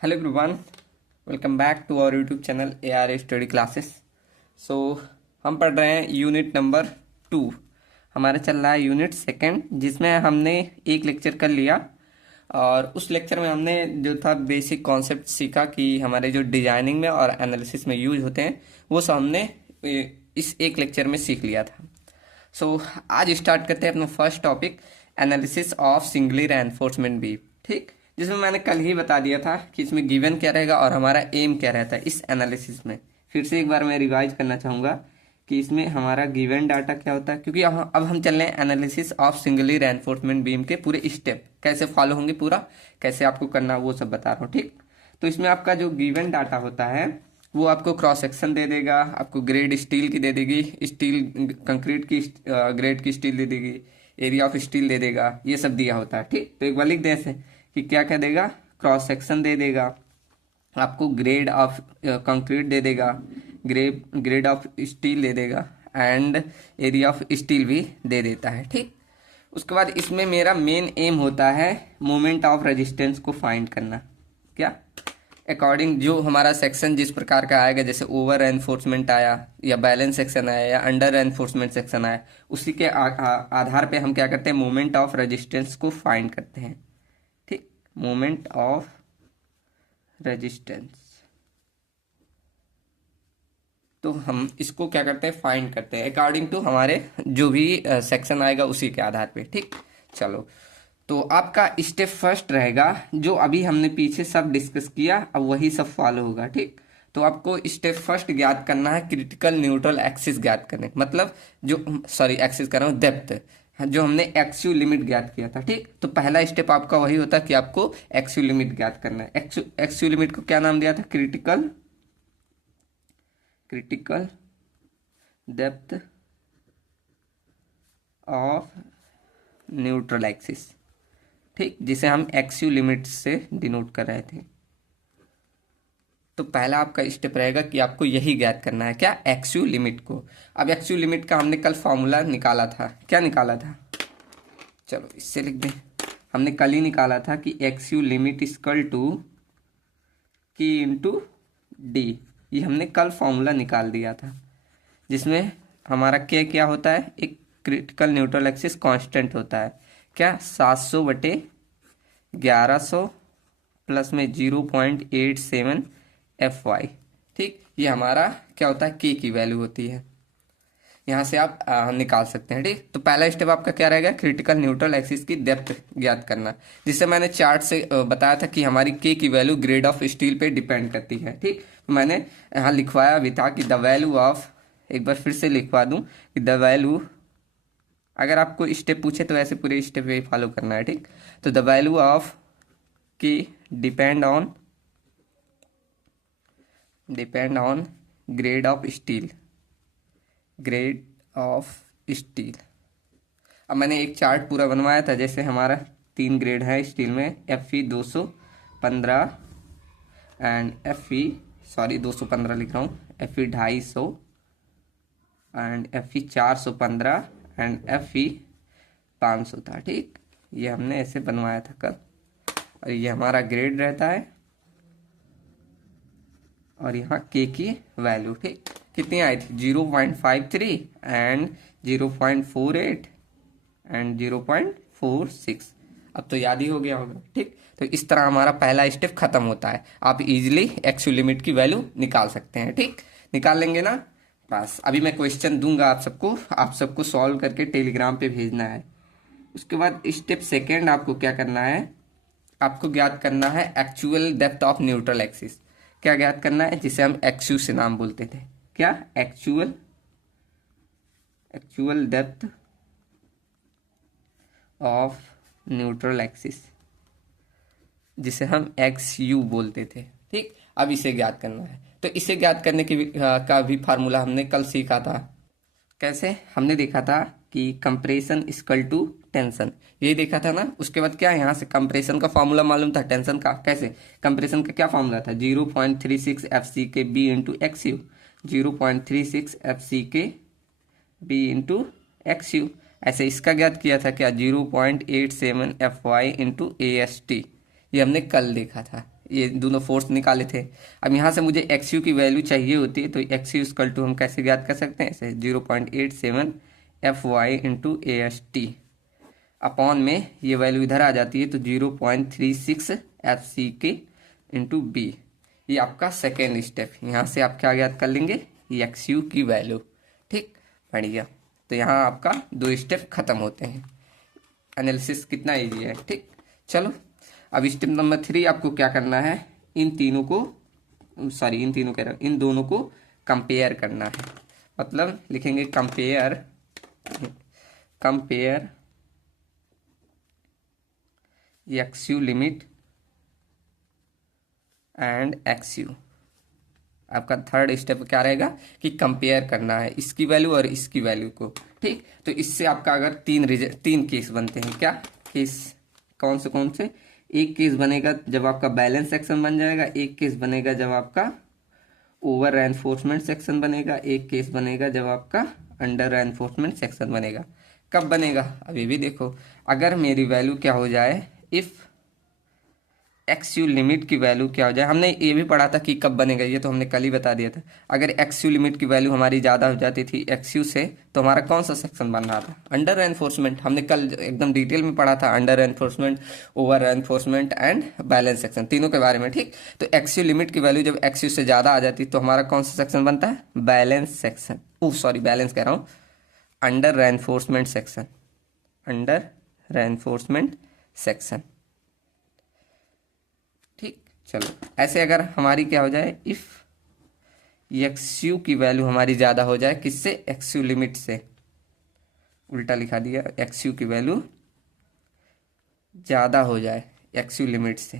Hello everyone, welcome back to our YouTube channel A R A study classes. So हम पढ़ रहे हैं unit number 2। हमारा चल रहा है यूनिट सेकंड, जिसमें हमने एक लेक्चर कर लिया और उस लेक्चर में हमने जो था बेसिक कॉन्सेप्ट सीखा कि हमारे जो डिजाइनिंग में और एनालिसिस में यूज होते हैं वो सब हमने इस एक लेक्चर में सीख लिया था। सो आज स्टार्ट करते हैं अपना first topic, analysis of singly reinforcement beam. ठीक, जिसमें मैंने कल ही बता दिया था कि इसमें गिवन क्या रहेगा और हमारा एम क्या रहता है इस एनालिसिस में। फिर से एक बार मैं रिवाइज करना चाहूँगा कि इसमें हमारा गिवन डाटा क्या होता है, क्योंकि अब हम चल रहे हैं analysis of singly reinforcement beam के पूरे स्टेप कैसे फॉलो होंगे, पूरा कैसे आपको करना वो सब बता रहा हूँ। ठीक, तो इसमें आपका जो गिवन डाटा होता है वो आपको क्रॉस सेक्शन दे देगा, आपको ग्रेड स्टील की दे देगी, स्टील कंक्रीट की ग्रेड की स्टील दे देगी, एरिया ऑफ स्टील दे देगा, ये सब दिया होता है। ठीक, तो एक बार लिख दें ऐसे कि क्या क्या देगा, क्रॉस सेक्शन दे देगा, आपको ग्रेड ऑफ कंक्रीट दे देगा, ग्रेड ऑफ स्टील दे देगा एंड एरिया ऑफ स्टील भी दे देता है। ठीक, उसके बाद इसमें मेरा मेन एम होता है मोमेंट ऑफ रेजिस्टेंस को फाइंड करना। क्या अकॉर्डिंग जो हमारा सेक्शन जिस प्रकार का आएगा, जैसे ओवर एनफोर्समेंट आया या बैलेंस सेक्शन आया या अंडर एनफोर्समेंट सेक्शन आया, उसी के आधार पे हम क्या करते हैं, मोमेंट ऑफ रेजिस्टेंस को फाइंड करते हैं। ठीक, मोमेंट ऑफ रेजिस्टेंस, तो हम इसको क्या करते हैं, फाइंड करते हैं अकॉर्डिंग टू हमारे जो भी सेक्शन आएगा उसी के आधार पे। ठीक, चलो तो आपका स्टेप फर्स्ट रहेगा, जो अभी हमने पीछे सब डिस्कस किया अब वही सब फॉलो होगा। ठीक, तो आपको स्टेप फर्स्ट ज्ञात करना है क्रिटिकल न्यूट्रल एक्सिस ज्ञात करने, मतलब जो एक्सिस कर रहा हूँ, डेप्थ, जो हमने एक्सयू लिमिट ज्ञात किया था। ठीक, तो पहला स्टेप आपका वही होता है कि आपको एक्सयू लिमिट ज्ञात करना है। एक्सयू लिमिट को क्या नाम दिया था, critical depth of neutral axis. ठीक, जिसे हम एक्सयू लिमिट से डिनोट कर रहे थे। तो पहला आपका स्टेप रहेगा कि आपको यही ज्ञात करना है, क्या, एक्सयू लिमिट को। अब एक्सयू लिमिट का हमने कल फॉर्मूला निकाला था, क्या निकाला था, चलो इससे लिख दें। हमने कल ही निकाला था कि एक्सयू लिमिट इक्वल टू की इंटू डी, ये हमने कल फॉर्मूला निकाल दिया था, जिसमें हमारा के क्या होता है, एक क्रिटिकल न्यूट्रल एक्सिस कांस्टेंट होता है, क्या, 700/1100 प्लस में 0.87 FY। ठीक, ये हमारा क्या होता है, के की वैल्यू होती है, यहाँ से आप निकाल सकते हैं। ठीक, तो पहला स्टेप आपका क्या रहेगा, क्रिटिकल न्यूट्रल एक्सिस की डेप्थ ज्ञात करना, जिससे मैंने चार्ट से बताया था कि हमारी के की वैल्यू ग्रेड ऑफ स्टील पे डिपेंड करती है। ठीक, तो मैंने यहाँ लिखवाया भी था कि द वैल्यू ऑफ, एक बार फिर से लिखवा दूँ कि द वैल्यू, अगर आपको स्टेप पूछे तो ऐसे पूरे स्टेप पे फॉलो करना है। ठीक, तो द वैल्यू ऑफ की depend on grade of steel, अब मैंने एक चार्ट पूरा बनवाया था, जैसे हमारा 3 ग्रेड है स्टील में, FE 215 एंड FE 215 लिख रहा हूँ, FE 250 and FE 415 and FE 500 था। ठीक, ये हमने ऐसे बनवाया था कल, और ये हमारा ग्रेड रहता है और यहाँ के की वैल्यू। ठीक, कितनी आई थी, 0.53 एंड 0.48 एंड 0.46, अब तो याद ही हो गया होगा। ठीक, तो इस तरह हमारा पहला स्टेप खत्म होता है, आप इजीली एक्सयू लिमिट की वैल्यू निकाल सकते हैं। ठीक, निकाल लेंगे ना, बस अभी मैं क्वेश्चन दूंगा आप सबको सॉल्व करके टेलीग्राम पे भेजना है। उसके बाद स्टेप सेकेंड आपको क्या करना है, आपको ज्ञात करना है actual depth of neutral axis. क्या ज्ञात करना है, जिसे हम एक्सयू से नाम बोलते थे, क्या, actual depth of neutral axis, जिसे हम XU बोलते थे। ठीक, अब इसे ज्ञात करना है, तो इसे ज्ञात करने का भी फार्मूला हमने कल सीखा था। कैसे, हमने देखा था कि कंप्रेशन इक्वल टू टेंशन, यही देखा था ना। उसके बाद क्या, यहाँ से कंप्रेशन का फार्मूला मालूम था, टेंशन का कैसे, कंप्रेशन का क्या फार्मूला था, 0.36 FCK B into XU, 0.36 FCK B into XU। ऐसे इसका ज्ञात किया था क्या, 0.87 FY इंटू AST, ये हमने कल देखा था, ये दोनों फोर्स निकाले थे। अब यहाँ से मुझे एक्स यू की वैल्यू चाहिए होती है, तो एक्स यू इक्वल टू हम कैसे ज्ञात कर सकते हैं, ऐसे 0.87 F Y into A S T upon में ये वैल्यू इधर आ जाती है, तो 0.36 एफ सी के इंटू बी। ये आपका सेकेंड स्टेप। यहाँ से आप क्या ज्ञात कर लेंगे, एक्स यू की वैल्यू। ठीक, बढ़िया। तो यहाँ आपका 2 स्टेप खत्म होते हैं। एनालिसिस कितना ईजी है। ठीक, चलो अब स्टेप नंबर 3 आपको क्या करना है, इन तीनों को, सॉरी इन तीनों कह रहा हूँ, इन दोनों को कंपेयर करना है। मतलब लिखेंगे compare x you limit and x you. आपका थर्ड स्टेप क्या रहेगा कि कंपेयर करना है इसकी वैल्यू और इसकी वैल्यू को। ठीक, तो इससे आपका अगर तीन केस बनते हैं। क्या केस, कौन से, एक केस बनेगा जब आपका बैलेंस सेक्शन बन जाएगा, एक केस बनेगा जब आपका ओवर रेनफोर्समेंट सेक्शन बनेगा, एक केस बनेगा जब आपका अंडर रेनफोर्समेंट सेक्शन बनेगा। कब बनेगा, अभी भी देखो, अगर मेरी वैल्यू क्या हो जाए, इफ एक्स यू लिमिट की वैल्यू क्या हो जाए, हमने ये भी पढ़ा था कि कब बनेगा, ये तो हमने कल ही बता दिया था। अगर एक्स यू लिमिट की वैल्यू हमारी ज़्यादा हो जाती थी एक्स यू से, तो हमारा कौन सा सेक्शन बन रहा था, अंडर एनफोर्समेंट। हमने कल एकदम डिटेल में पढ़ा था under enforcement, over enforcement and balance section, तीनों के बारे में। ठीक, तो एक्स यू लिमिट की वैल्यू जब एक्स यू से ज़्यादा आ जाती तो हमारा कौन सा सेक्शन बनता है, बैलेंस सेक्शन। सॉरी बैलेंस कह रहा हूँ, under reinforcement section, under reinforcement section. ठीक, चलो ऐसे अगर हमारी क्या हो जाए, इफ एक्स यू की वैल्यू हमारी ज़्यादा हो जाए, किससे, एक्स यू लिमिट से, उल्टा लिखा दिया, एक्स यू की वैल्यू ज़्यादा हो जाए एक्स यू लिमिट से।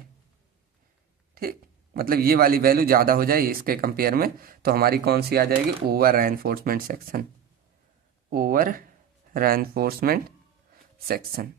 ठीक, मतलब ये वाली वैल्यू ज़्यादा हो जाए इसके कंपेयर में, तो हमारी कौन सी आ जाएगी, over reinforcement section, over reinforcement section.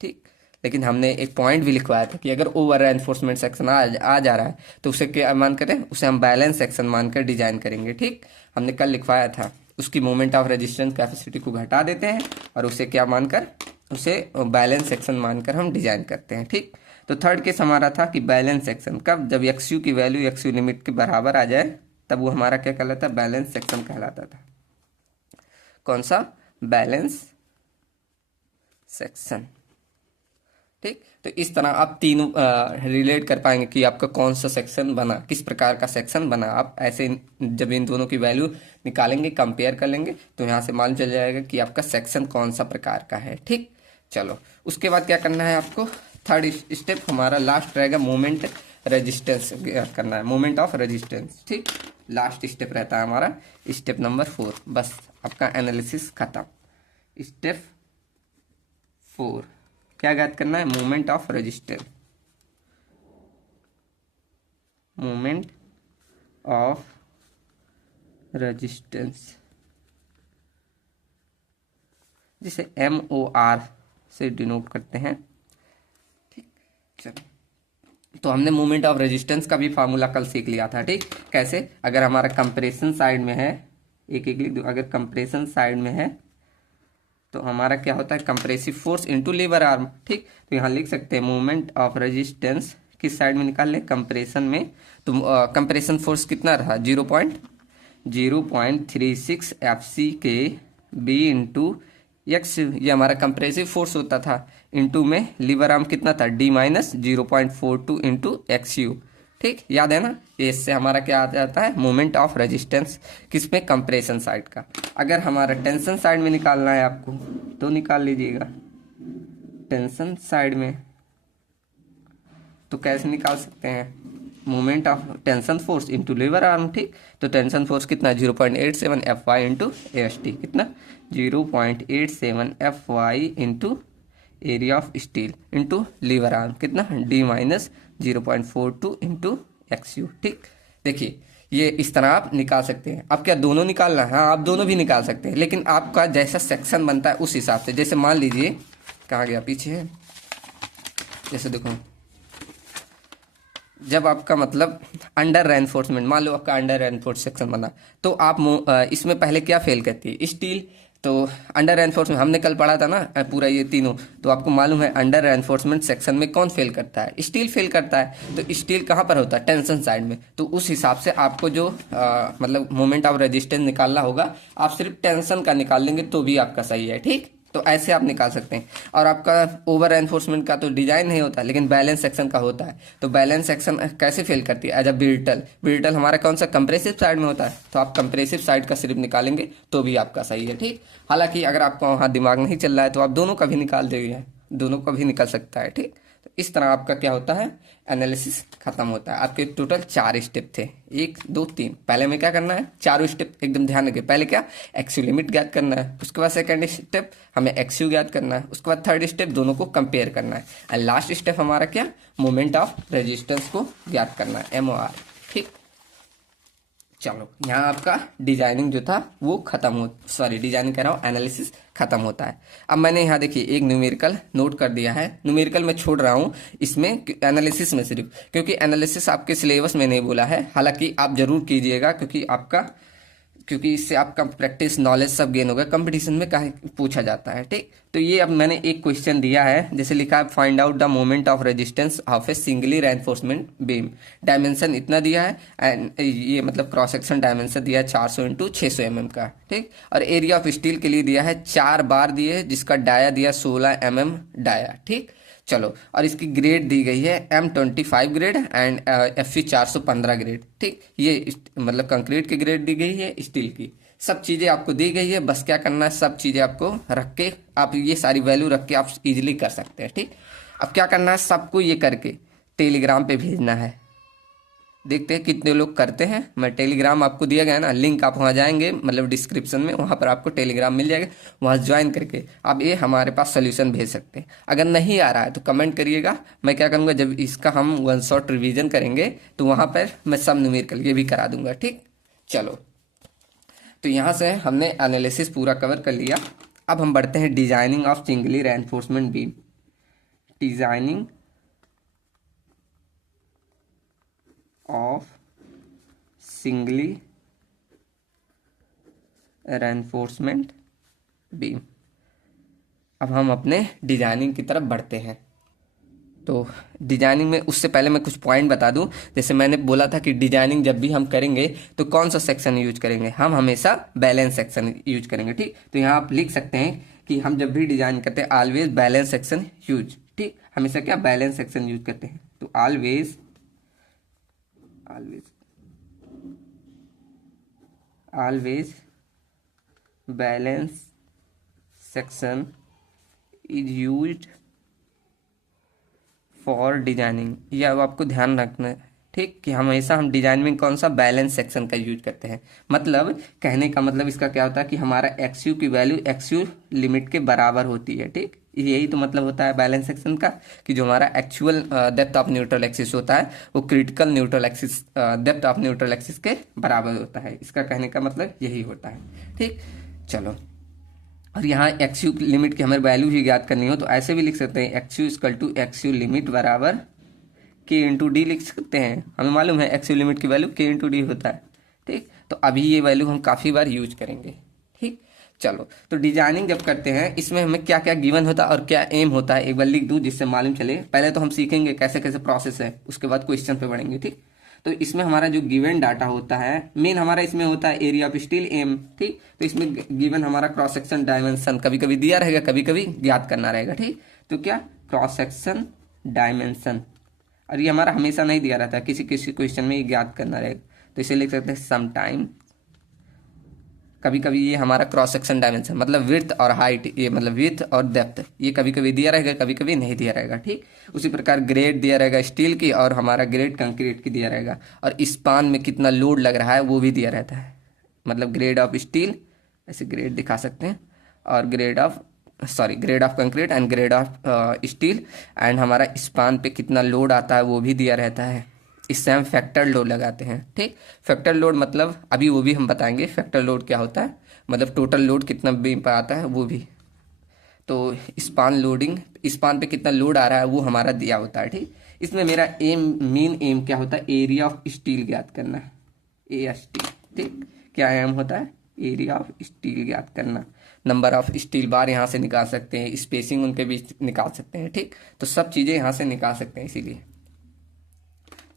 ठीक, लेकिन हमने एक पॉइंट भी लिखवाया था कि अगर ओवर एनफोर्समेंट सेक्शन आ जा रहा है तो उसे क्या मान करें, उसे हम बैलेंस सेक्शन मानकर डिजाइन करेंगे। ठीक, हमने कल लिखवाया था, उसकी मोमेंट ऑफ रेजिस्टेंस कैपेसिटी को घटा देते हैं और उसे क्या मानकर, उसे बैलेंस सेक्शन मानकर हम डिजाइन करते हैं। ठीक, तो थर्ड केस हमारा था कि बैलेंस सेक्शन कब, जब एक्स यू की वैल्यू एक्स यू लिमिट के बराबर आ जाए, तब वो हमारा क्या कहलाता है, बैलेंस सेक्शन कहलाता था। कौन सा, बैलेंस सेक्शन। ठीक, तो इस तरह आप तीनों रिलेट कर पाएंगे कि आपका कौन सा सेक्शन बना, किस प्रकार का सेक्शन बना। आप ऐसे जब इन दोनों की वैल्यू निकालेंगे, कंपेयर कर लेंगे, तो यहाँ से मालूम चल जाएगा कि आपका सेक्शन कौन सा प्रकार का है। ठीक, चलो उसके बाद क्या करना है आपको, थर्ड स्टेप हमारा लास्ट रहेगा, मोमेंट रेजिस्टेंस करना है, मोमेंट ऑफ रेजिस्टेंस। ठीक, लास्ट स्टेप रहता है हमारा स्टेप नंबर 4। बस आपका एनालिसिस खत्म। स्टेप 4 क्या ज्ञात करना है, moment of resistance, moment of resistance, जिसे MOR से डिनोट करते हैं। ठीक, चलो तो हमने मोमेंट ऑफ रेजिस्टेंस का भी फार्मूला कल सीख लिया था। ठीक, कैसे, अगर हमारा कंप्रेशन साइड में है, एक लिख दो, अगर कंप्रेशन साइड में है तो हमारा क्या होता है, compressive force into lever arm. ठीक, तो यहाँ लिख सकते हैं मोमेंट ऑफ रेजिस्टेंस किस साइड में निकाल ले, कंप्रेशन में, तो कंप्रेशन फोर्स कितना रहा, 0.36 FC के बी इंटू एक्स, ये हमारा कंप्रेसिव फोर्स होता था, इंटू में लीवर आर्म कितना था, D-0.42 इंटू एक्स यू। ठीक, याद है ना, इससे हमारा क्या आ जाता है, मोमेंट ऑफ रेजिस्टेंस, किसमें, कंप्रेशन साइड का। अगर हमारा टेंशन साइड में निकालना है आपको तो निकाल लीजिएगा, टेंशन साइड में तो कैसे निकाल सकते हैं, moment of tension force into lever arm. ठीक, तो टेंशन फोर्स कितना, 0.87 FY इंटू AST, कितना 0.87 FY into area of steel into lever arm, कितना D-0.42 इंटू XU। ठीक, देखिए ये इस तरह आप निकाल सकते हैं। अब क्या दोनों निकालना है, हाँ आप दोनों भी निकाल सकते हैं, लेकिन आपका जैसा सेक्शन बनता है उस हिसाब से। जैसे मान लीजिए, कहाँ गया, पीछे है, जैसे देखो, जब आपका मतलब अंडर रेनफोर्समेंट, मान लो आपका अंडर रेनफोर्स सेक्शन बना, तो आप इसमें पहले क्या फेल करती है, स्टील। तो अंडर एनफोर्समेंट हमने कल पढ़ा था ना पूरा ये तीनों, तो आपको मालूम है अंडर एनफोर्समेंट सेक्शन में कौन फेल करता है, स्टील फेल करता है। तो स्टील कहाँ पर होता है, टेंशन साइड में। तो उस हिसाब से आपको जो मतलब मोमेंट ऑफ रेजिस्टेंस निकालना होगा, आप सिर्फ टेंशन का निकाल लेंगे तो भी आपका सही है, ठीक। तो ऐसे आप निकाल सकते हैं। और आपका ओवर एनफोर्समेंट का तो डिजाइन नहीं होता, लेकिन बैलेंस सेक्शन का होता है। तो बैलेंस सेक्शन कैसे फेल करती है, एज अ बिल्टल। बिल्टल हमारा कौन सा, कंप्रेसिव साइड में होता है, तो आप कंप्रेसिव साइड का सिर्फ निकालेंगे तो भी आपका सही है, ठीक। हालांकि अगर आपको वहाँ दिमाग नहीं चल रहा है तो आप दोनों का भी निकाल देंगे, दोनों का भी निकल सकता है, ठीक। तो इस तरह आपका क्या होता है, एनालिसिस खत्म होता है। आपके टोटल 4 स्टेप थे, 1 2 3। पहले में क्या करना है, चारों स्टेप एकदम ध्यान रखिए। पहले क्या, एक्सयू लिमिट ज्ञात करना है, उसके बाद सेकंड स्टेप हमें एक्सयू ज्ञात करना है, उसके बाद थर्ड स्टेप दोनों को कंपेयर करना है, एंड लास्ट स्टेप हमारा क्या, मोमेंट ऑफ रेजिस्टेंस को ज्ञात करना है, MOR, ठीक। चलो यहाँ आपका डिजाइनिंग जो था वो खत्म हो, सॉरी डिजाइनिंग कह रहा हूँ, एनालिसिस खत्म होता है। अब मैंने यहाँ देखिए एक न्यूमेरिकल नोट कर दिया है, न्यूमेरिकल मैं छोड़ रहा हूँ इसमें एनालिसिस में सिर्फ, क्योंकि एनालिसिस आपके सिलेबस में नहीं बोला है। हालांकि आप जरूर कीजिएगा, क्योंकि इससे आपका प्रैक्टिस नॉलेज सब गेन होगा, कंपटीशन में काहे पूछा जाता है, ठीक। तो ये अब मैंने एक क्वेश्चन दिया है, जैसे लिखा है find out the moment of resistance of A singly reinforcement beam. Dimension इतना दिया है, एंड ये मतलब क्रॉस सेक्शन डायमेंशन दिया है 400 इंटू 600 mm का, ठीक। और एरिया ऑफ स्टील के लिए दिया है 4 बार दिए है, जिसका डाया दिया 16 mm डाया, ठीक। चलो, और इसकी ग्रेड दी गई है M25 grade and FE 415 grade, ठीक। ये मतलब कंक्रीट की ग्रेड दी गई है, स्टील की सब चीज़ें आपको दी गई है। बस क्या करना है, सब चीज़ें आपको रख के, आप ये सारी वैल्यू रख के आप इजीली कर सकते हैं, ठीक। अब क्या करना है, सबको ये करके टेलीग्राम पे भेजना है। देखते हैं कितने लोग करते हैं। मैं टेलीग्राम आपको दिया गया है ना लिंक, आप वहाँ जाएंगे मतलब डिस्क्रिप्शन में, वहाँ पर आपको टेलीग्राम मिल जाएगा, वहाँ ज्वाइन करके आप ये हमारे पास सोल्यूशन भेज सकते हैं। अगर नहीं आ रहा है तो कमेंट करिएगा, मैं क्या करूँगा, जब इसका हम 1 शॉट रिवीजन करेंगे तो वहाँ पर मैं सब न्यूमेरिकल ये भी करा दूंगा, ठीक। चलो, तो यहाँ से हमने एनालिसिस पूरा कवर कर लिया। अब हम बढ़ते हैं designing of singly reinforcement beam. Designing of singly reinforcement beam. अब हम अपने डिजाइनिंग की तरफ बढ़ते हैं। तो डिजाइनिंग में उससे पहले मैं कुछ पॉइंट बता दूं। जैसे मैंने बोला था कि डिजाइनिंग जब भी हम करेंगे तो कौन सा सेक्शन यूज करेंगे, हम हमेशा बैलेंस सेक्शन यूज करेंगे, ठीक। तो यहाँ आप लिख सकते हैं कि हम जब भी डिजाइन करते हैं ऑलवेज बैलेंस सेक्शन यूज, ठीक। हमेशा क्या, बैलेंस सेक्शन यूज करते हैं। तो always balance section is used for designing. ये अब आपको ध्यान रखना है, ठीक, कि हमेशा हम डिजाइन में कौन सा बैलेंस सेक्शन का यूज करते हैं। मतलब कहने का मतलब इसका क्या होता है कि हमारा एक्सयू की वैल्यू एक्सयू लिमिट के बराबर होती है, ठीक। यही तो मतलब होता है बैलेंस सेक्शन का, कि जो हमारा actual depth of neutral axis होता है वो critical neutral axis depth of neutral axis के बराबर होता है। इसका कहने का मतलब यही होता है, ठीक। चलो, और यहाँ एक्सयू लिमिट की हमें वैल्यू ही ज्ञात करनी हो तो ऐसे भी लिख सकते हैं, एक्सयू इक्वल टू एक्सयू लिमिट बराबर के इंटू डी लिख सकते हैं। हमें मालूम है एक्सयू लिमिट की वैल्यू के इंटू डी होता है, ठीक। तो अभी ये वैल्यू हम काफ़ी बार यूज करेंगे, ठीक। चलो, तो डिजाइनिंग जब करते हैं इसमें हमें क्या क्या गिवन होता है और क्या एम होता है एक बार लिख दूँ जिससे मालूम चले। पहले तो हम सीखेंगे कैसे कैसे प्रोसेस है, उसके बाद क्वेश्चन पे बढ़ेंगे, ठीक। तो इसमें हमारा जो गिवन डाटा होता है, मेन हमारा इसमें होता है एरिया ऑफ स्टील एम, ठीक। तो इसमें गिवन हमारा क्रॉस सेक्शन डायमेंशन कभी कभी दिया रहेगा, कभी कभी ज्ञात करना रहेगा, ठीक। तो क्या, क्रॉस सेक्शन डायमेंशन, और ये हमारा हमेशा नहीं दिया रहता है, किसी किसी क्वेश्चन में ये ज्ञात करना रहेगा। तो इसे लिख सकते हैं समटाइम, कभी कभी ये हमारा क्रॉस सेक्शन डायमेंशन मतलब विड्थ और हाइट, ये मतलब विड्थ और डेप्थ, ये कभी कभी दिया रहेगा, कभी कभी नहीं दिया रहेगा, ठीक। उसी प्रकार ग्रेड दिया रहेगा स्टील की, और हमारा ग्रेड कंक्रीट की दिया रहेगा, और स्पान में कितना लोड लग रहा है वो भी दिया रहता है। मतलब ग्रेड ऑफ स्टील, ऐसे ग्रेड दिखा सकते हैं, और grade of concrete and grade of steel, and हमारा स्पान पे कितना लोड आता है वो भी दिया रहता है। इससे हम फैक्टर लोड लगाते हैं, ठीक। फैक्टर लोड मतलब अभी वो भी हम बताएंगे फैक्टर लोड क्या होता है, मतलब टोटल लोड कितना बीम पर आता है वो भी। तो स्पान पे कितना लोड आ रहा है वो हमारा दिया होता है, ठीक। इसमें मेरा मेन एम क्या होता है, एरिया ऑफ स्टील ज्ञात करना है, AST, ठीक। क्या एम होता है, एरिया ऑफ स्टील ज्ञात करना, नंबर ऑफ स्टील बार यहाँ से निकाल सकते हैं, स्पेसिंग उनके बीच निकाल सकते हैं। ठीक, तो सब चीज़ें यहाँ से निकाल सकते हैं इसीलिए।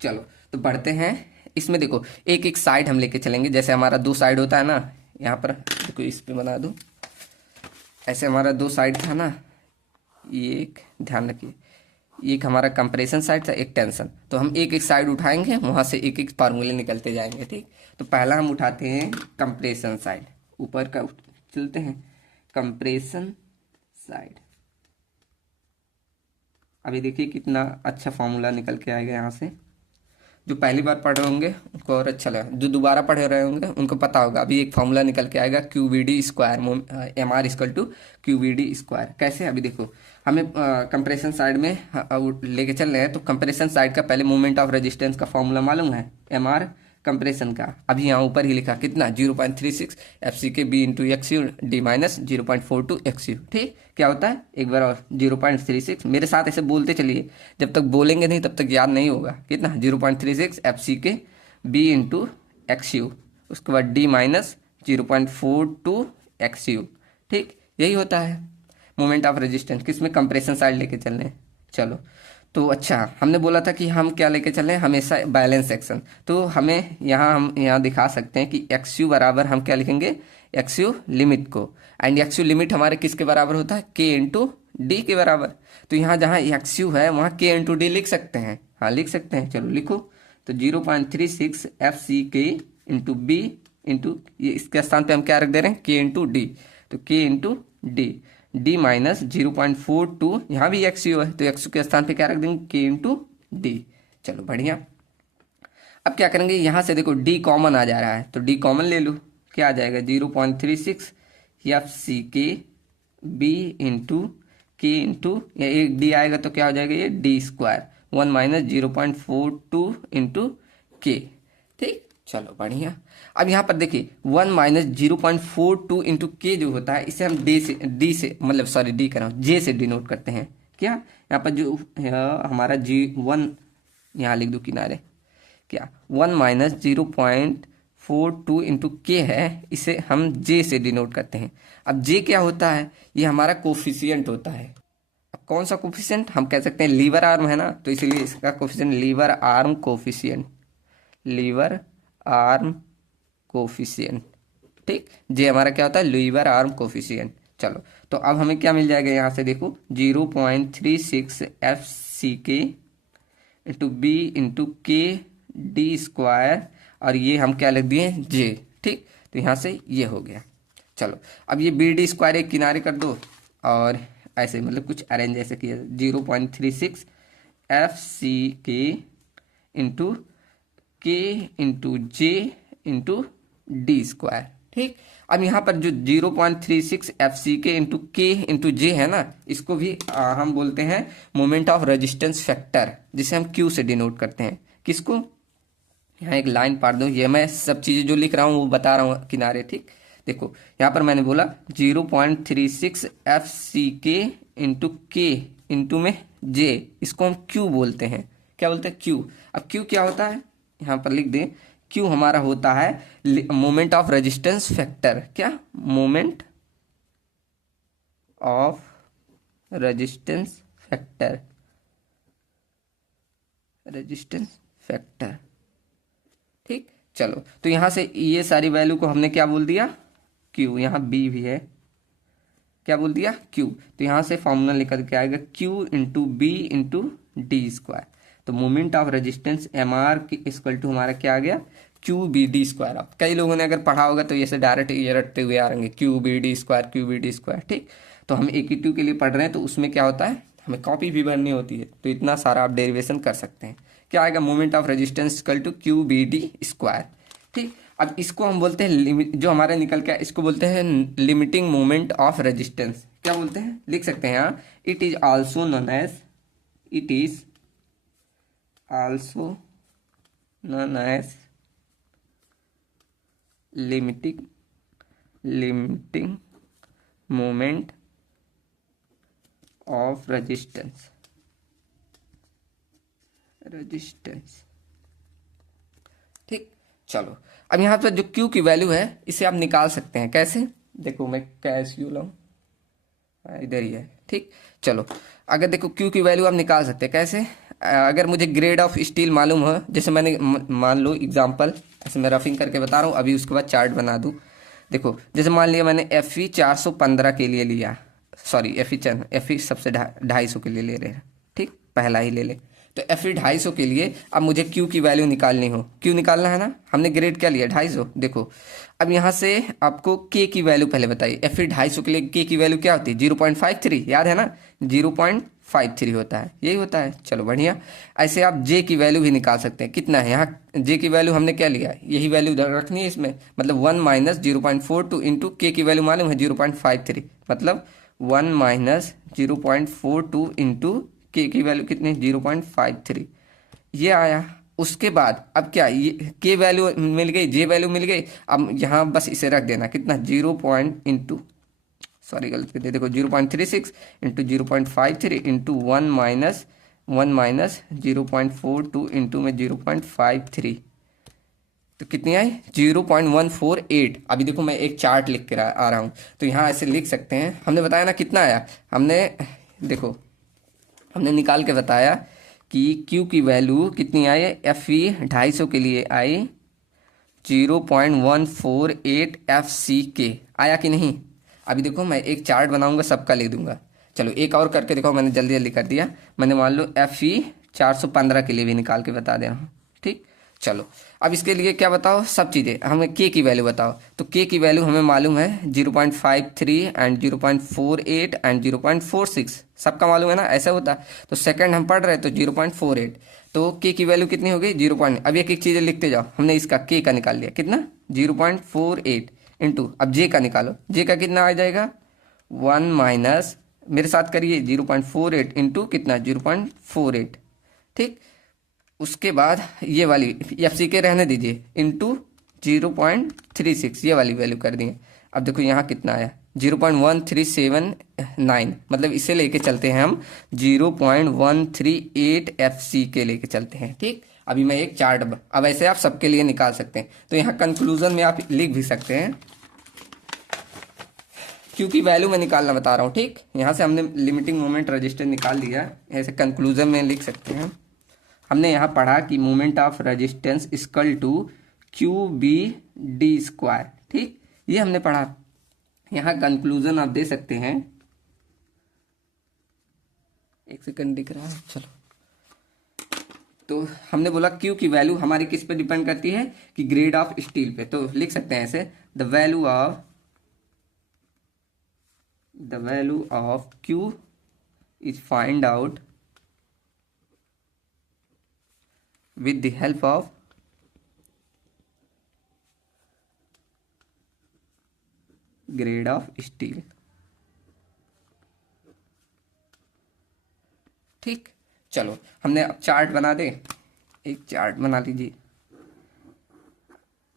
चलो तो बढ़ते हैं इसमें। देखो एक एक साइड हम लेके चलेंगे, जैसे हमारा दो साइड होता है ना, यहाँ पर देखो इस पे बना दूँ, ऐसे हमारा दो साइड था ना, ये एक ध्यान रखिए, एक हमारा कंप्रेशन साइड था, एक टेंशन। तो हम एक एक साइड उठाएंगे, वहाँ से एक एक फार्मूले निकलते जाएंगे। ठीक, तो पहला हम उठाते हैं कंप्रेशन साइड, ऊपर का चलते हैं कंप्रेशन साइड। अभी देखिए कितना अच्छा फार्मूला निकल के आएगा यहाँ से। जो पहली बार पढ़ रहे होंगे उनको और अच्छा लगा, जो दोबारा पढ़ रहे होंगे उनको पता होगा। अभी एक फॉर्मूला निकल के आएगा Q V D square, M R equal to Q V D square. कैसे, अभी देखो हमें कंप्रेशन साइड में लेके चल रहे हैं, तो कंप्रेशन साइड का पहले मोमेंट ऑफ रेजिस्टेंस का फॉर्मूला मालूम है, एम आर कंप्रेशन का। अभी यहाँ ऊपर ही लिखा कितना 0.36 F C K B into X U D minus 0.42 X U. ठीक, क्या होता है एक बार और 0.36, मेरे साथ ऐसे बोलते चलिए, जब तक बोलेंगे नहीं तब तक याद नहीं होगा। कितना 0.36 F C K B into X you, उसके बाद डी माइनस 0.42 एक्स यू। ठीक, यही होता है मोमेंट ऑफ रेजिस्टेंस, किसमें कंप्रेशन साइड लेके चल रहे हैं। चलो तो अच्छा, हमने बोला था कि हम क्या लेके चल रहे हैं, हमेशा बैलेंस सेक्शन। तो हम यहाँ दिखा सकते हैं कि एक्स यू बराबर हम क्या लिखेंगे, एक्स यू लिमिट को, एंड एक्स यू लिमिट हमारे किसके बराबर होता है, के इंटू डी के बराबर। तो यहाँ जहाँ एक्स यू है वहाँ के इंटू डी लिख सकते हैं, हाँ लिख सकते हैं। चलो लिखो, तो 0.36 एफ सी के इंटू बी इंटू, ये इसके स्थान पे हम क्या रख दे रहे हैं, के इंटू डी, तो के इंटू डी, डी माइनस 0.42, यहाँ भी एक्स यू है तो एक्स यू के स्थान पे क्या रख देंगे, के इंटू डी। चलो बढ़िया। अब क्या करेंगे, यहाँ से देखो डी कॉमन आ जा रहा है, तो डी कॉमन ले लो, क्या आ जाएगा 0.36 F C K B into के इंटू, या एक डी आएगा तो क्या हो जाएगा, ये डी स्क्वायर 1 माइनस 0.42 इंटू के। ठीक, चलो बढ़िया। अब यहाँ पर देखिए 1 माइनस 0.42 इंटू के जो होता है, इसे हम डी से मतलब सॉरी डी कर रहा हूँ, जे से डिनोट करते हैं। क्या यहाँ पर जो हमारा G1 यहाँ लिख दो किनारे, क्या 1 माइनस 0.42 इंटू के है, इसे हम जे से डिनोट करते हैं। अब जे क्या होता है, ये हमारा कोफिशियंट होता है। अब कौन सा कोफिशियंट, हम कह सकते हैं लीवर आर्म है ना, तो इसलिए इसका coefficient lever arm coefficient, lever arm coefficient. ठीक, जे हमारा क्या होता है, लीवर आर्म कोफिशियंट। चलो तो अब हमें क्या मिल जाएगा, यहाँ से देखो 0.36 एफ सी के इंटू बी इंटू के डी स्क्वायर, और ये हम क्या लिख दिए, जे। ठीक, तो यहाँ से ये हो गया। चलो अब ये बी डी स्क्वायर एक किनारे कर दो, और ऐसे मतलब कुछ अरेंज ऐसे किया, 0.36 एफ सी के इंटू के into J into D square. ठीक, अब यहाँ पर जो 0.36 एफ सी के इंटू के इंटू जे है ना, इसको भी हम बोलते हैं मोमेंट ऑफ रेजिस्टेंस फैक्टर, जिसे हम क्यू से डिनोट करते हैं। किसको, यहाँ एक लाइन पार दो, ये मैं सब चीज़ें जो लिख रहा हूँ वो बता रहा हूँ किनारे। ठीक, देखो यहाँ पर मैंने बोला 0.36 एफ सी के इंटू में जे, इसको हम क्यू बोलते हैं। क्या बोलते हैं, क्यू। अब क्यू क्या होता है, यहाँ पर लिख दें, क्यू हमारा होता है मोमेंट ऑफ रेजिस्टेंस फैक्टर। क्या, moment of resistance factor, resistance factor. ठीक, चलो तो यहां से ये सारी वैल्यू को हमने क्या बोल दिया, क्यू। यहाँ बी भी है, क्या बोल दिया, क्यू। तो यहां से फॉर्मूला निकल के आएगा q into b into D square. तो moment of resistance M R की इक्वल टू हमारा क्या आ गया, क्यू बी डी स्क्वायर। अब कई लोगों ने अगर पढ़ा होगा तो ये से डायरेक्ट ये रटते हुए आ रहेंगे, Q B D square, Q B D square. ठीक, तो हम AQ के लिए पढ़ रहे हैं, तो उसमें क्या होता है, हमें कॉपी भी भरनी होती है, तो इतना सारा आप डेरिवेशन कर सकते हैं। क्या आएगा, moment of resistance equal to Q B D square. ठीक, अब इसको हम बोलते हैं लिमिट, जो हमारे निकल के इसको बोलते हैं लिमिटिंग मोमेंट ऑफ रेजिस्टेंस। क्या बोलते हैं, लिख सकते हैं यहाँ, it is also known as, it is also known as limiting moment of resistance. ठीक, चलो अब यहाँ पर जो Q की वैल्यू है इसे आप निकाल सकते हैं। कैसे? देखो मैं कैसे लाऊं, इधर ही है। ठीक, चलो अगर देखो Q की वैल्यू आप निकाल सकते हैं। कैसे? अगर मुझे ग्रेड ऑफ स्टील मालूम हो, जैसे मैंने मान लो एग्जांपल, ऐसे मैं रफिंग करके बता रहा हूँ, अभी उसके बाद चार्ट बना दूँ। देखो जैसे मान लिया मैंने FE 415 के लिए लिया, सॉरी FE सबसे 250 के लिए ले रहे हैं। ठीक, पहला ही ले ले। तो FE 250 के लिए अब मुझे Q की वैल्यू निकालनी हो, Q निकालना है ना, हमने ग्रेड क्या लिया 250। देखो अब यहाँ से आपको K की वैल्यू पहले बताइए। FE 250 के लिए K की वैल्यू क्या होती है? 0.53, याद है ना, 0.53 होता है, यही होता है। चलो बढ़िया। ऐसे आप J की वैल्यू भी निकाल सकते हैं। कितना है यहाँ J की वैल्यू? हमने क्या लिया, यही वैल्यू रखनी है इसमें, मतलब 1 माइनस 0.42 इंटू K की वैल्यू मालूम है 0.53, मतलब 1 माइनस 0.42 इंटू K की वैल्यू कितनी? 0.53, ये आया। उसके बाद अब क्या, ये K वैल्यू मिल गई, J वैल्यू मिल गई। अब यहाँ बस इसे रख देना, कितना? 0 पॉइंट इंटू, सॉरी गलती दे, देखो 0.36 इंटू 0.53 इंटू 1 माइनस 0.42 इंटू में 0.53, तो कितनी आई? 0.148। अभी देखो मैं एक चार्ट लिख कर आ रहा हूँ, तो यहाँ ऐसे लिख सकते हैं। हमने बताया ना कितना आया, हमने देखो हमने निकाल के बताया कि Q की वैल्यू कितनी आई? FE 250 के लिए आई 0.148 FCK, आया कि नहीं? अभी देखो मैं एक चार्ट बनाऊंगा, सबका ले दूंगा। चलो एक और करके देखो, मैंने जल्दी जल्दी कर दिया। मैंने मान लो FE 415 के लिए भी निकाल के बता दे रहा हूँ। ठीक, चलो अब इसके लिए क्या बताओ, सब चीज़ें हमें K की वैल्यू बताओ। तो K की वैल्यू हमें मालूम है 0.53 एंड 0.48 एंड 0.46, सबका मालूम है ना, ऐसा होता। तो सेकंड हम पढ़ रहे तो 0.48, तो K की वैल्यू कितनी हो गई? 0. अब एक एक चीज़ें लिखते जाओ। हमने इसका K का निकाल लिया, कितना? 0.48 इंटू, अब J का निकालो, J का कितना आ जाएगा? 1 माइनस, मेरे साथ करिए, 0.48 इंटू कितना? 0.48। ठीक, उसके बाद ये वाली FCK रहने दीजिए, इंटू 0.36, ये वाली वैल्यू कर दिए। अब देखो यहाँ कितना आया? 0.1379, मतलब इसे लेके चलते हैं हम 0.138 FCK लेके चलते हैं। ठीक, अभी मैं एक चार्ट, अब ऐसे आप सबके लिए निकाल सकते हैं। तो यहाँ कंक्लूजन में आप लिख भी सकते हैं, क्योंकि वैल्यू मैं निकालना बता रहा हूँ। ठीक, यहाँ से हमने लिमिटिंग मोमेंट रजिस्टर निकाल दिया, ऐसे कंक्लूजन में लिख सकते हैं। हमने यहाँ पढ़ा कि moment of resistance equal to QB_D²। ठीक, ये हमने पढ़ा। यहाँ कंक्लूजन आप दे सकते हैं, एक सेकंड दिख रहा है, चलो। तो हमने बोला Q की वैल्यू हमारी किस पे डिपेंड करती है? कि ग्रेड ऑफ स्टील पे। तो लिख सकते हैं ऐसे, the value of Q is find out with the help of grade of steel। ठीक, चलो हमने अब चार्ट बना दे, एक चार्ट बना लीजिए।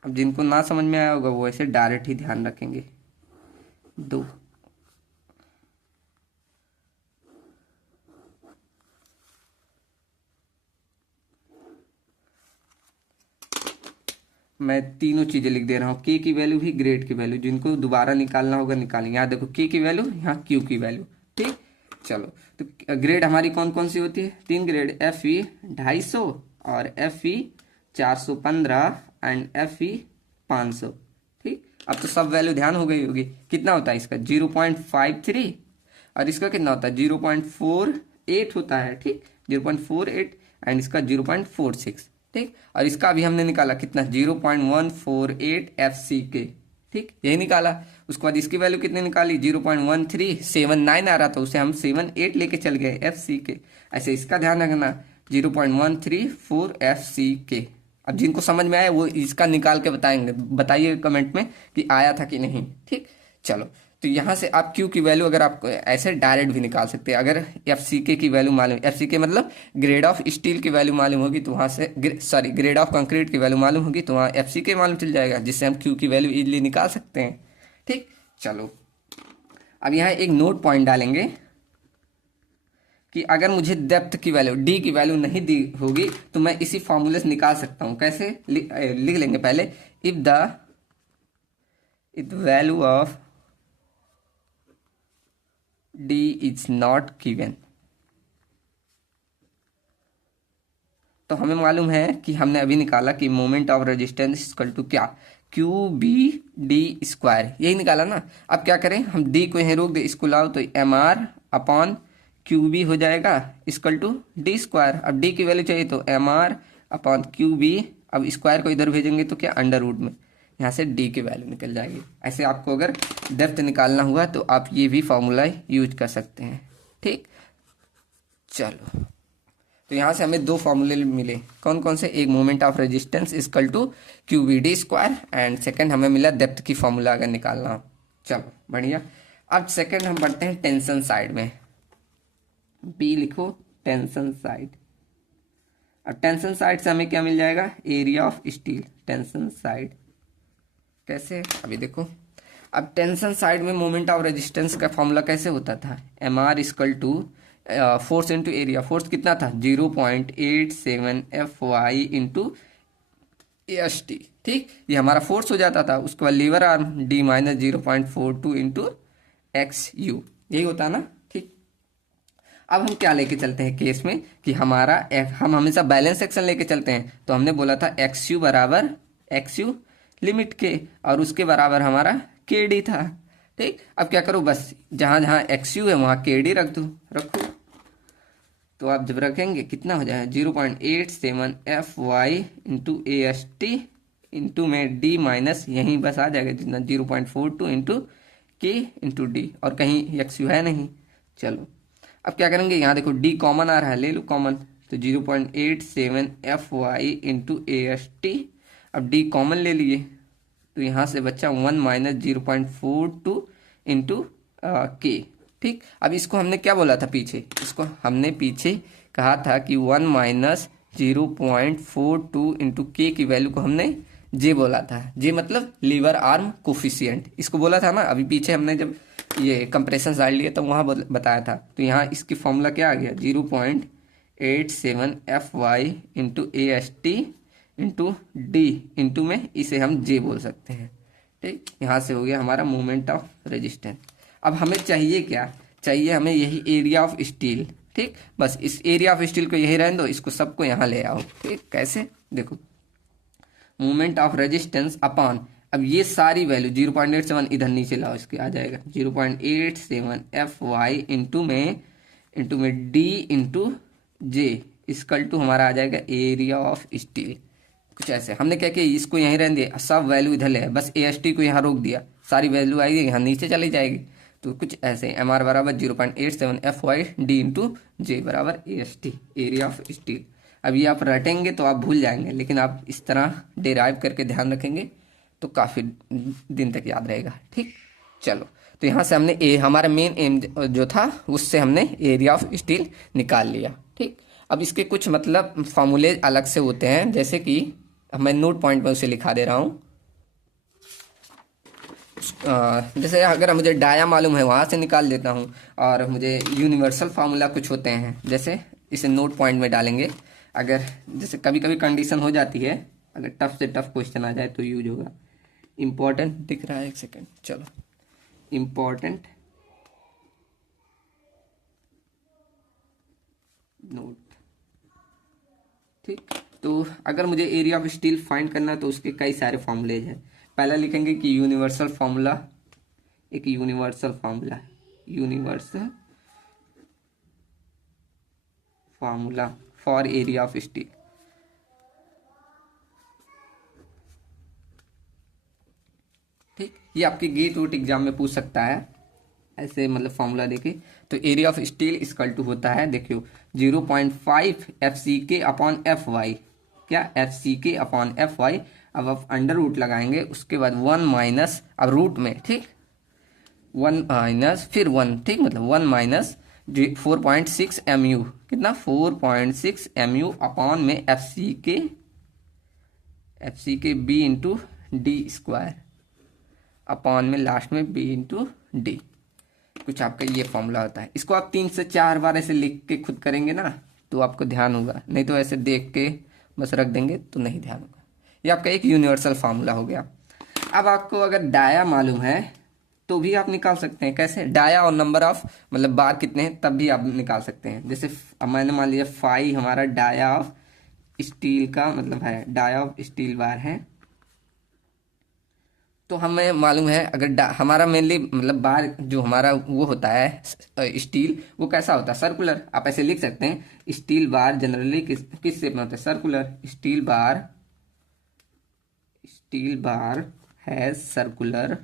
अब जिनको ना समझ में आया होगा वो ऐसे डायरेक्ट ही ध्यान रखेंगे। दो, मैं तीनों चीजें लिख दे रहा हूँ, K की वैल्यू भी, ग्रेड की वैल्यू, जिनको दोबारा निकालना होगा निकालेंगे। यहाँ देखो K की वैल्यू, यहाँ Q की वैल्यू। ठीक, चलो तो ग्रेड हमारी कौन कौन सी होती है? 3 ग्रेड, FE 250 और FE 415 एंड FE 500। ठीक, अब तो सब वैल्यू ध्यान हो गई होगी। कितना होता है इसका? 0.53, और इसका कितना होता है? 0.48 होता है। ठीक, 0.48 एंड इसका 0.46। ठीक, और इसका भी हमने निकाला कितना? 0.148 FCK। ठीक, यही निकाला। उसके बाद इसकी वैल्यू कितनी निकाली? 0.1379 आ रहा था, उसे हम 78 लेके चल गए FCK। ऐसे इसका ध्यान रखना, 0.134 FCK। अब जिनको समझ में आया वो इसका निकाल के बताएंगे, बताइए कमेंट में कि आया था कि नहीं। ठीक, चलो तो यहाँ से आप Q की वैल्यू अगर आप ऐसे डायरेक्ट भी निकाल सकते हैं। अगर FCK की वैल्यू मालूम, FCK मतलब ग्रेड ऑफ स्टील की वैल्यू मालूम होगी तो वहाँ से, सॉरी ग्रेड ऑफ कंक्रीट की वैल्यू मालूम होगी तो वहाँ FCK मालूम चल जाएगा, जिससे हम Q की वैल्यू इजीली निकाल सकते हैं। ठीक, चलो अब यहाँ एक नोट पॉइंट डालेंगे। कि अगर मुझे डेप्थ की वैल्यू डी की वैल्यू नहीं दी होगी तो मैं इसी फॉर्मूले से निकाल सकता हूं। कैसे? लिख लेंगे पहले, if the value of D is not given, तो हमें मालूम है कि हमने अभी निकाला कि moment of resistance equal to क्या, क्यू बी डी स्क्वायर, यही निकाला ना। अब क्या करें, हम डी को यहीं रोक दे, इसको लाओ तो M R upon Q B हो जाएगा इक्वल टू डी स्क्वायर। अब डी की वैल्यू चाहिए तो M R upon Q B, अब स्क्वायर को इधर भेजेंगे तो क्या, अंडर रूट में, यहाँ से डी की वैल्यू निकल जाएगी। ऐसे आपको अगर डेप्थ निकालना हुआ तो आप ये भी फॉर्मूला यूज कर सकते हैं। ठीक, चलो, तो यहाँ से हमें दो फॉर्मूले मिले, कौन कौन से, एक moment of resistance equal to Q B D square, and second हमें मिला डेप्थ की फॉर्मूला अगर निकालना हो। चलो बढ़िया। अब सेकेंड हम बढ़ते हैं टेंशन साइड में, बी लिखो टेंशन साइड। अब टेंशन साइड से हमें क्या मिल जाएगा, area of steel. Tension side कैसे, अभी देखो। अब टेंशन साइड में मोमेंट ऑफ रेजिस्टेंस का फॉर्मूला कैसे होता था, M R equal to force into area. Force कितना था, 0.87 F Y into S T. ठीक, ये हमारा फोर्स हो जाता था। उसके बाद lever arm D minus 0.42 into X you, यही होता है ना। ठीक, अब हम क्या लेके चलते हैं केस में कि हमारा हम हमेशा बैलेंस सेक्शन लेके चलते हैं, तो हमने बोला था एक्स यू बराबर एक्स यू लिमिट के, और उसके बराबर हमारा के डी था। ठीक, अब क्या करो, बस जहां जहां एक्स यू है वहां के डी रख दो, रखो। तो आप जब रखेंगे कितना हो जाएगा, 0.87 F Y into A S T into में डी माइनस, यहीं बस आ जाएगा जितना 0.42 इंटू के इंटू डी, और कहीं एक्स यू है नहीं। चलो अब क्या करेंगे, यहाँ देखो डी कॉमन आ रहा है, ले लो कॉमन, तो 0.87 F Y into A S T. अब डी कॉमन ले लिए तो यहाँ से बच्चा 1 माइनस 0.42 इंटू के। ठीक, अब इसको हमने क्या बोला था पीछे, इसको हमने पीछे कहा था कि 1 माइनस 0.42 इंटू के की वैल्यू को हमने जे बोला था। जे मतलब लीवर आर्म कोफिशिएंट, इसको बोला था ना। अभी पीछे हमने जब ये कंप्रेशन साइड लिया तो वहाँ बताया था। तो यहाँ इसकी फॉर्मूला क्या आ गया, 0.87 F Y into A S T into D into में इसे हम जे बोल सकते हैं। ठीक, यहाँ से हो गया हमारा मोमेंट ऑफ रेजिस्टेंस। अब हमें चाहिए क्या, चाहिए हमें यही एरिया ऑफ स्टील। ठीक, बस इस एरिया ऑफ स्टील को यही रहने दो, इसको सबको यहाँ ले आओ। ठीक, कैसे, देखो मोमेंट ऑफ रेजिस्टेंस अपॉन, अब ये सारी वैल्यू 0.87 इधर नीचे लाओ, इसके आ जाएगा 0.87 एफ वाई इंटू में D into J equal to हमारा आ जाएगा एरिया ऑफ स्टील। कुछ ऐसे हमने क्या किया, इसको यहीं रहने दिया, सब वैल्यू इधर ले, बस ए एस टी को यहाँ रोक दिया, सारी वैल्यू आएगी यहाँ नीचे चली जाएगी। तो कुछ ऐसे एम आर बराबर 0.87 एफ वाई डी इंटू जे बराबर ए S T, area of steel. अब ये आप रटेंगे तो आप भूल जाएंगे, लेकिन आप इस तरह डिराइव करके ध्यान रखेंगे तो काफ़ी दिन तक याद रहेगा। ठीक, चलो, तो यहाँ से हमने हमारा मेन एम जो था उससे हमने एरिया ऑफ स्टील निकाल लिया। ठीक, अब इसके कुछ मतलब फॉर्मूले अलग से होते हैं, जैसे कि मैं नोट पॉइंट में उसे लिखा दे रहा हूँ। जैसे अगर मुझे डाया मालूम है वहाँ से निकाल देता हूँ, और मुझे यूनिवर्सल फार्मूला कुछ होते हैं, जैसे इसे नोट पॉइंट में डालेंगे। अगर जैसे कभी कभी कंडीशन हो जाती है, अगर टफ से टफ क्वेश्चन आ जाए तो यूज होगा। इम्पोर्टेंट दिख रहा है, एक सेकेंड, चलो, इम्पोर्टेंट नोट। ठीक, तो अगर मुझे एरिया ऑफ स्टील फाइंड करना है तो उसके कई सारे फॉर्मूलेज हैं। पहला लिखेंगे कि यूनिवर्सल फार्मूला, एक यूनिवर्सल फार्मूला है, universal formula for area of steel. ठीक, ये आपके गेट वोट एग्जाम में पूछ सकता है ऐसे, मतलब फॉर्मूला देके। तो area of steel equal to होता है, देखियो 0.5 F C K upon F Y, क्या F C K upon F Y. अब आप अंडर रूट लगाएंगे, उसके बाद 1 माइनस, अब रूट में, ठीक, 1 माइनस फिर 1, ठीक, मतलब 1 माइनस 4.6 एम यू, कितना 4.6 एम यू अपॉन में F C K B into D square upon में लास्ट में बी इंटू डी। कुछ आपका ये फॉर्मूला होता है। इसको आप 3 से 4 बार ऐसे लिख के खुद करेंगे ना तो आपको ध्यान होगा, नहीं तो ऐसे देख के बस रख देंगे तो नहीं ध्यान होगा। ये आपका एक यूनिवर्सल फार्मूला हो गया। अब आपको अगर डाया मालूम है तो भी आप निकाल सकते हैं। कैसे? डाया और नंबर ऑफ मतलब बार कितने हैं तब भी आप निकाल सकते हैं। जैसे अब मैंने मान लिया 5 हमारा डाया ऑफ स्टील का मतलब है, डाया ऑफ स्टील बार है, तो हमें मालूम है अगर हमारा मेनली मतलब बार जो हमारा वो होता है स्टील, वो कैसा होता है? सर्कुलर। आप ऐसे लिख सकते हैं स्टील बार जनरली किस शेप में होता है? Circular. Steel bar has circular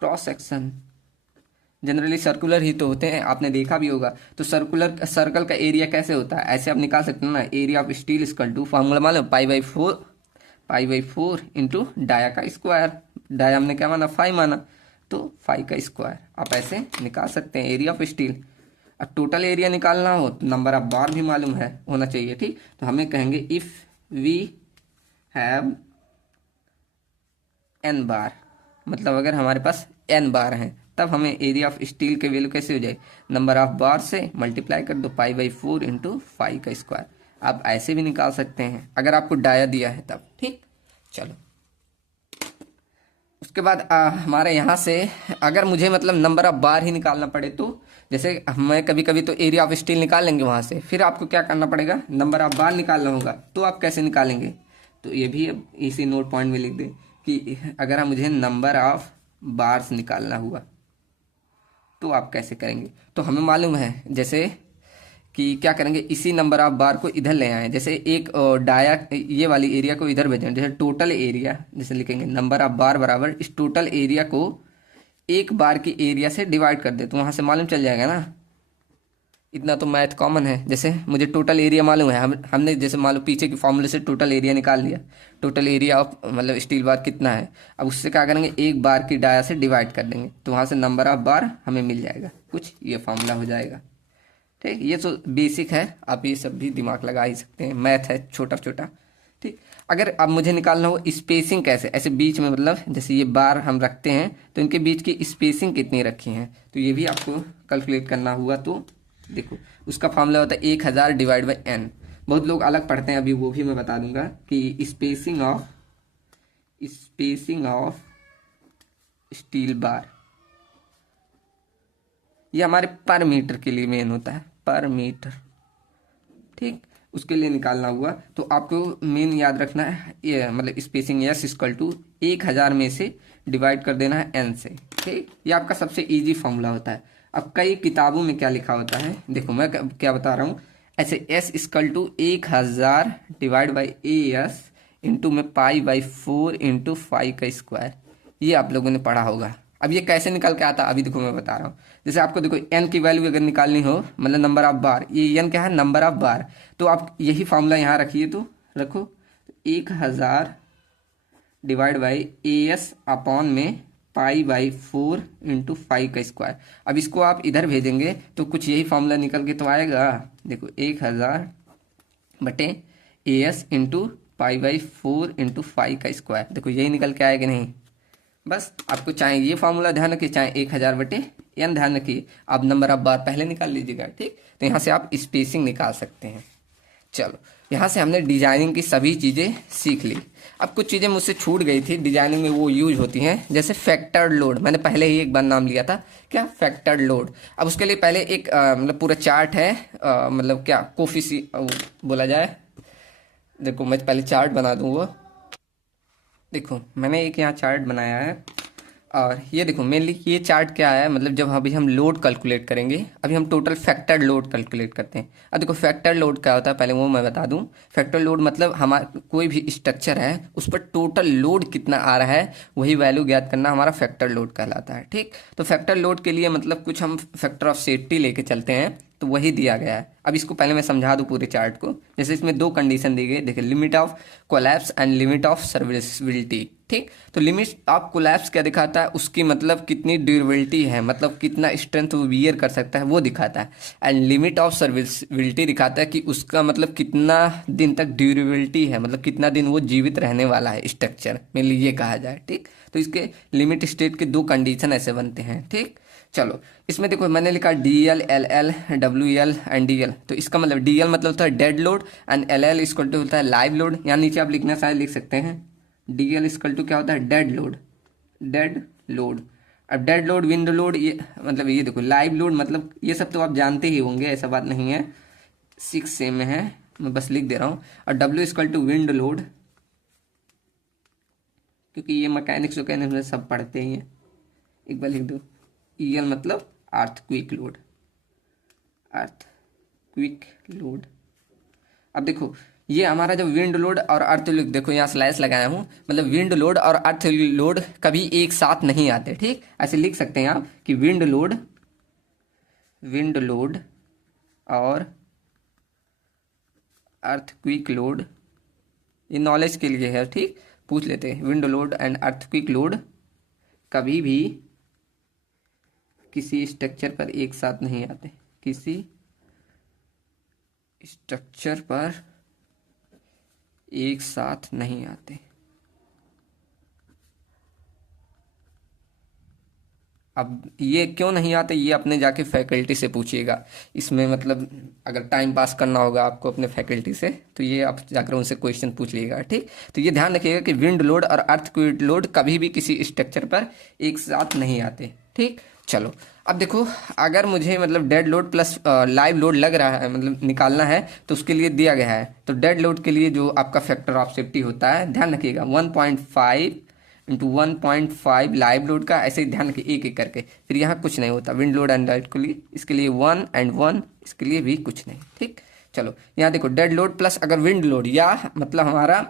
cross section. Generally circular ही तो होते हैं, आपने देखा भी होगा। तो सर्कल का एरिया कैसे होता है? ऐसे आप निकाल सकते हैं ना, area of steel equal to formula मालूम, pi by four into dia का स्क्वायर। डाया हमने क्या माना? 5 माना, तो 5 का स्क्वायर। आप ऐसे निकाल सकते हैं एरिया ऑफ स्टील। अब टोटल एरिया निकालना हो तो नंबर ऑफ बार भी मालूम है होना चाहिए, ठीक। तो हमें कहेंगे इफ वी हैव n बार, मतलब अगर हमारे पास n बार हैं तब हमें एरिया ऑफ स्टील के वैल्यू कैसे हो जाए? नंबर ऑफ बार से मल्टीप्लाई कर दो पाई/4 इंटू 5 का स्क्वायर। आप ऐसे भी निकाल सकते हैं अगर आपको डाया दिया है तब, ठीक। चलो उसके बाद हमारे यहाँ से अगर मुझे मतलब नंबर ऑफ बार ही निकालना पड़े तो जैसे मैं कभी कभी तो एरिया ऑफ स्टील निकाल लेंगे वहाँ से, फिर आपको क्या करना पड़ेगा? नंबर ऑफ बार निकालना होगा। तो आप कैसे निकालेंगे? तो ये भी अब इसी नोट पॉइंट में लिख दें कि अगर मुझे नंबर ऑफ बार्स निकालना हुआ तो आप कैसे करेंगे? तो हमें मालूम है जैसे कि क्या करेंगे, इसी नंबर ऑफ बार को इधर ले आए। जैसे एक डाया ये वाली एरिया को इधर भेजें, जैसे टोटल एरिया जैसे लिखेंगे नंबर ऑफ बार बराबर इस टोटल एरिया को एक बार की एरिया से डिवाइड कर दे, तो वहाँ से मालूम चल जाएगा ना। इतना तो मैथ कॉमन है। जैसे मुझे टोटल एरिया मालूम है, हमने जैसे मालूम पीछे की फॉर्मूले से टोटल एरिया निकाल लिया। टोटल एरिया ऑफ मतलब स्टील बार कितना है, अब उससे क्या करेंगे? एक बार की डाया से डिवाइड कर देंगे, तो वहाँ से नंबर ऑफ बार हमें मिल जाएगा, कुछ ये फॉर्मूला हो जाएगा, ठीक। ये तो बेसिक है, आप ये सब भी दिमाग लगा ही सकते हैं, मैथ है छोटा छोटा, ठीक। अगर अब मुझे निकालना हो स्पेसिंग कैसे, ऐसे बीच में मतलब जैसे ये बार हम रखते हैं तो इनके बीच की स्पेसिंग कितनी रखी है, तो ये भी आपको कैलकुलेट करना हुआ। तो देखो उसका फॉर्मूला होता है 1000 डिवाइड बाई n। बहुत लोग अलग पढ़ते हैं, अभी वो भी मैं बता दूंगा कि स्पेसिंग ऑफ स्टील बार ये हमारे पर मीटर के लिए मेन होता है, पर मीटर, ठीक। उसके लिए निकालना हुआ तो आपको मेन याद रखना है ये मतलब स्पेसिंग एस इक्वल टू 1000 में से डिवाइड कर देना है n से, ठीक। ये आपका सबसे इजी फॉर्मूला होता है। अब कई किताबों में क्या लिखा होता है, देखो मैं क्या बता रहा हूँ, ऐसे s equal to 1000 divide by A S into में पाई/4 इंटू 5 का स्क्वायर, ये आप लोगों ने पढ़ा होगा। अब ये कैसे निकल के आता, अभी देखो मैं बता रहा हूँ। जैसे आपको देखो n की वैल्यू अगर निकालनी हो मतलब नंबर ऑफ बार, ये n क्या है? नंबर ऑफ बार। तो आप यही फॉर्मूला यहाँ रखिए, तो रखो 1000 divide by A S upon में पाई/4 इंटू 5 का स्क्वायर। अब इसको आप इधर भेजेंगे तो कुछ यही फॉर्मूला निकल के तो आएगा। देखो 1000 बटे ए एस इंटू पाई/4 इंटू 5 का स्क्वायर, देखो यही निकल के आएगा नहीं। बस आपको चाहे ये फार्मूला ध्यान रखिए, चाहे 1000 बटे n ध्यान रखिए, आप नंबर ऑफ बार पहले निकाल लीजिएगा, ठीक। तो यहाँ से आप स्पेसिंग निकाल सकते हैं। चलो यहाँ से हमने डिजाइनिंग की सभी चीज़ें सीख ली। अब कुछ चीज़ें मुझसे छूट गई थी डिजाइनिंग में, वो यूज होती हैं। जैसे फैक्टर्ड लोड, मैंने पहले ही एक बार नाम लिया था, क्या? Factored load. अब उसके लिए पहले एक मतलब पूरा चार्ट है, मतलब क्या कोफिशी बोला जाए। देखो मैं पहले चार्ट बना दूँ। वो देखो मैंने एक यहाँ चार्ट बनाया है, और ये देखो मेनली ये चार्ट क्या है, मतलब जब अभी हम लोड कैलकुलेट करेंगे, अभी हम टोटल फैक्टर लोड कैलकुलेट करते हैं। अब देखो फैक्टर लोड क्या होता है पहले वो मैं बता दूं। फैक्टर लोड मतलब हमारा कोई भी स्ट्रक्चर है उस पर टोटल लोड कितना आ रहा है वही वैल्यू ज्ञात करना हमारा फैक्टर लोड कहलाता है, ठीक। तो फैक्टर लोड के लिए मतलब कुछ हम फैक्टर ऑफ सेफ्टी लेके चलते हैं। तो वही दिया गया है। अब इसको पहले मैं समझा दूं पूरे चार्ट को। जैसे इसमें दो कंडीशन दी गई, देखिए limit of collapse and limit of serviceability. ठीक, तो लिमिट ऑफ कोलैप्स क्या दिखाता है, उसकी मतलब कितनी ड्यूरेबिलिटी है, मतलब कितना स्ट्रेंथ वो बियर कर सकता है वो दिखाता है। एंड लिमिट ऑफ सर्विसिबिलिटी दिखाता है कि उसका मतलब कितना दिन तक ड्यूरेबिलिटी है, मतलब कितना दिन वो जीवित रहने वाला है स्ट्रक्चर में, ये कहा जाए। ठीक, तो इसके लिमिट स्टेट के दो कंडीशन ऐसे बनते हैं। ठीक, चलो इसमें देखो मैंने लिखा DL, LL, WL and DL। तो इसका मतलब DL मतलब होता है dead load and LL equal to होता है लाइव लोड। यहाँ नीचे आप लिखना चाहे लिख सकते हैं, DL इक्वल टू क्या होता है, डेड लोड, डेड लोड। अब डेड लोड, विंड लोड, ये मतलब ये देखो लाइव लोड, मतलब ये सब तो आप जानते ही होंगे, ऐसा बात नहीं है, 6 सेम में है, मैं बस लिख दे रहा हूँ। और W equal to wind load, क्योंकि ये मैकेनिक्स वैकेनिक्स में सब पढ़ते ही हैं, एक बार लिख दो। EL मतलब अर्थक्वेक लोड, अर्थक्वेक लोड। अब देखो ये हमारा जब विंड लोड और अर्थ लोड, देखो यहाँ स्लैश लगाया हूँ, मतलब विंड लोड और अर्थ लोड कभी एक साथ नहीं आते। ठीक, ऐसे लिख सकते हैं आप कि विंड लोड और अर्थक्वेक लोड, ये नॉलेज के लिए है। ठीक, पूछ लेते हैं, wind load and earthquake load कभी भी किसी स्ट्रक्चर पर एक साथ नहीं आते, किसी स्ट्रक्चर पर एक साथ नहीं आते। अब ये क्यों नहीं आते, ये अपने जाके फैकल्टी से पूछिएगा। इसमें मतलब अगर टाइम पास करना होगा आपको अपने फैकल्टी से, तो ये आप जाकर उनसे क्वेश्चन पूछ लीजिएगा। ठीक, तो ये ध्यान रखिएगा कि विंड लोड और अर्थक्वेक लोड कभी भी किसी स्ट्रक्चर पर एक साथ नहीं आते। ठीक, चलो अब देखो, अगर मुझे मतलब dead load plus live load लग रहा है, मतलब निकालना है, तो उसके लिए दिया गया है। तो डेड लोड के लिए जो आपका फैक्टर ऑफ सेफ्टी होता है, ध्यान रखिएगा 1.5 इंटू 1.5 लाइव लोड का, ऐसे ही ध्यान रखिए एक एक करके। फिर यहाँ कुछ नहीं होता, विंड लोड एंड लाइव के लिए, इसके लिए 1 एंड 1, इसके लिए भी कुछ नहीं। ठीक, चलो यहाँ देखो डेड लोड प्लस अगर विंड लोड या मतलब हमारा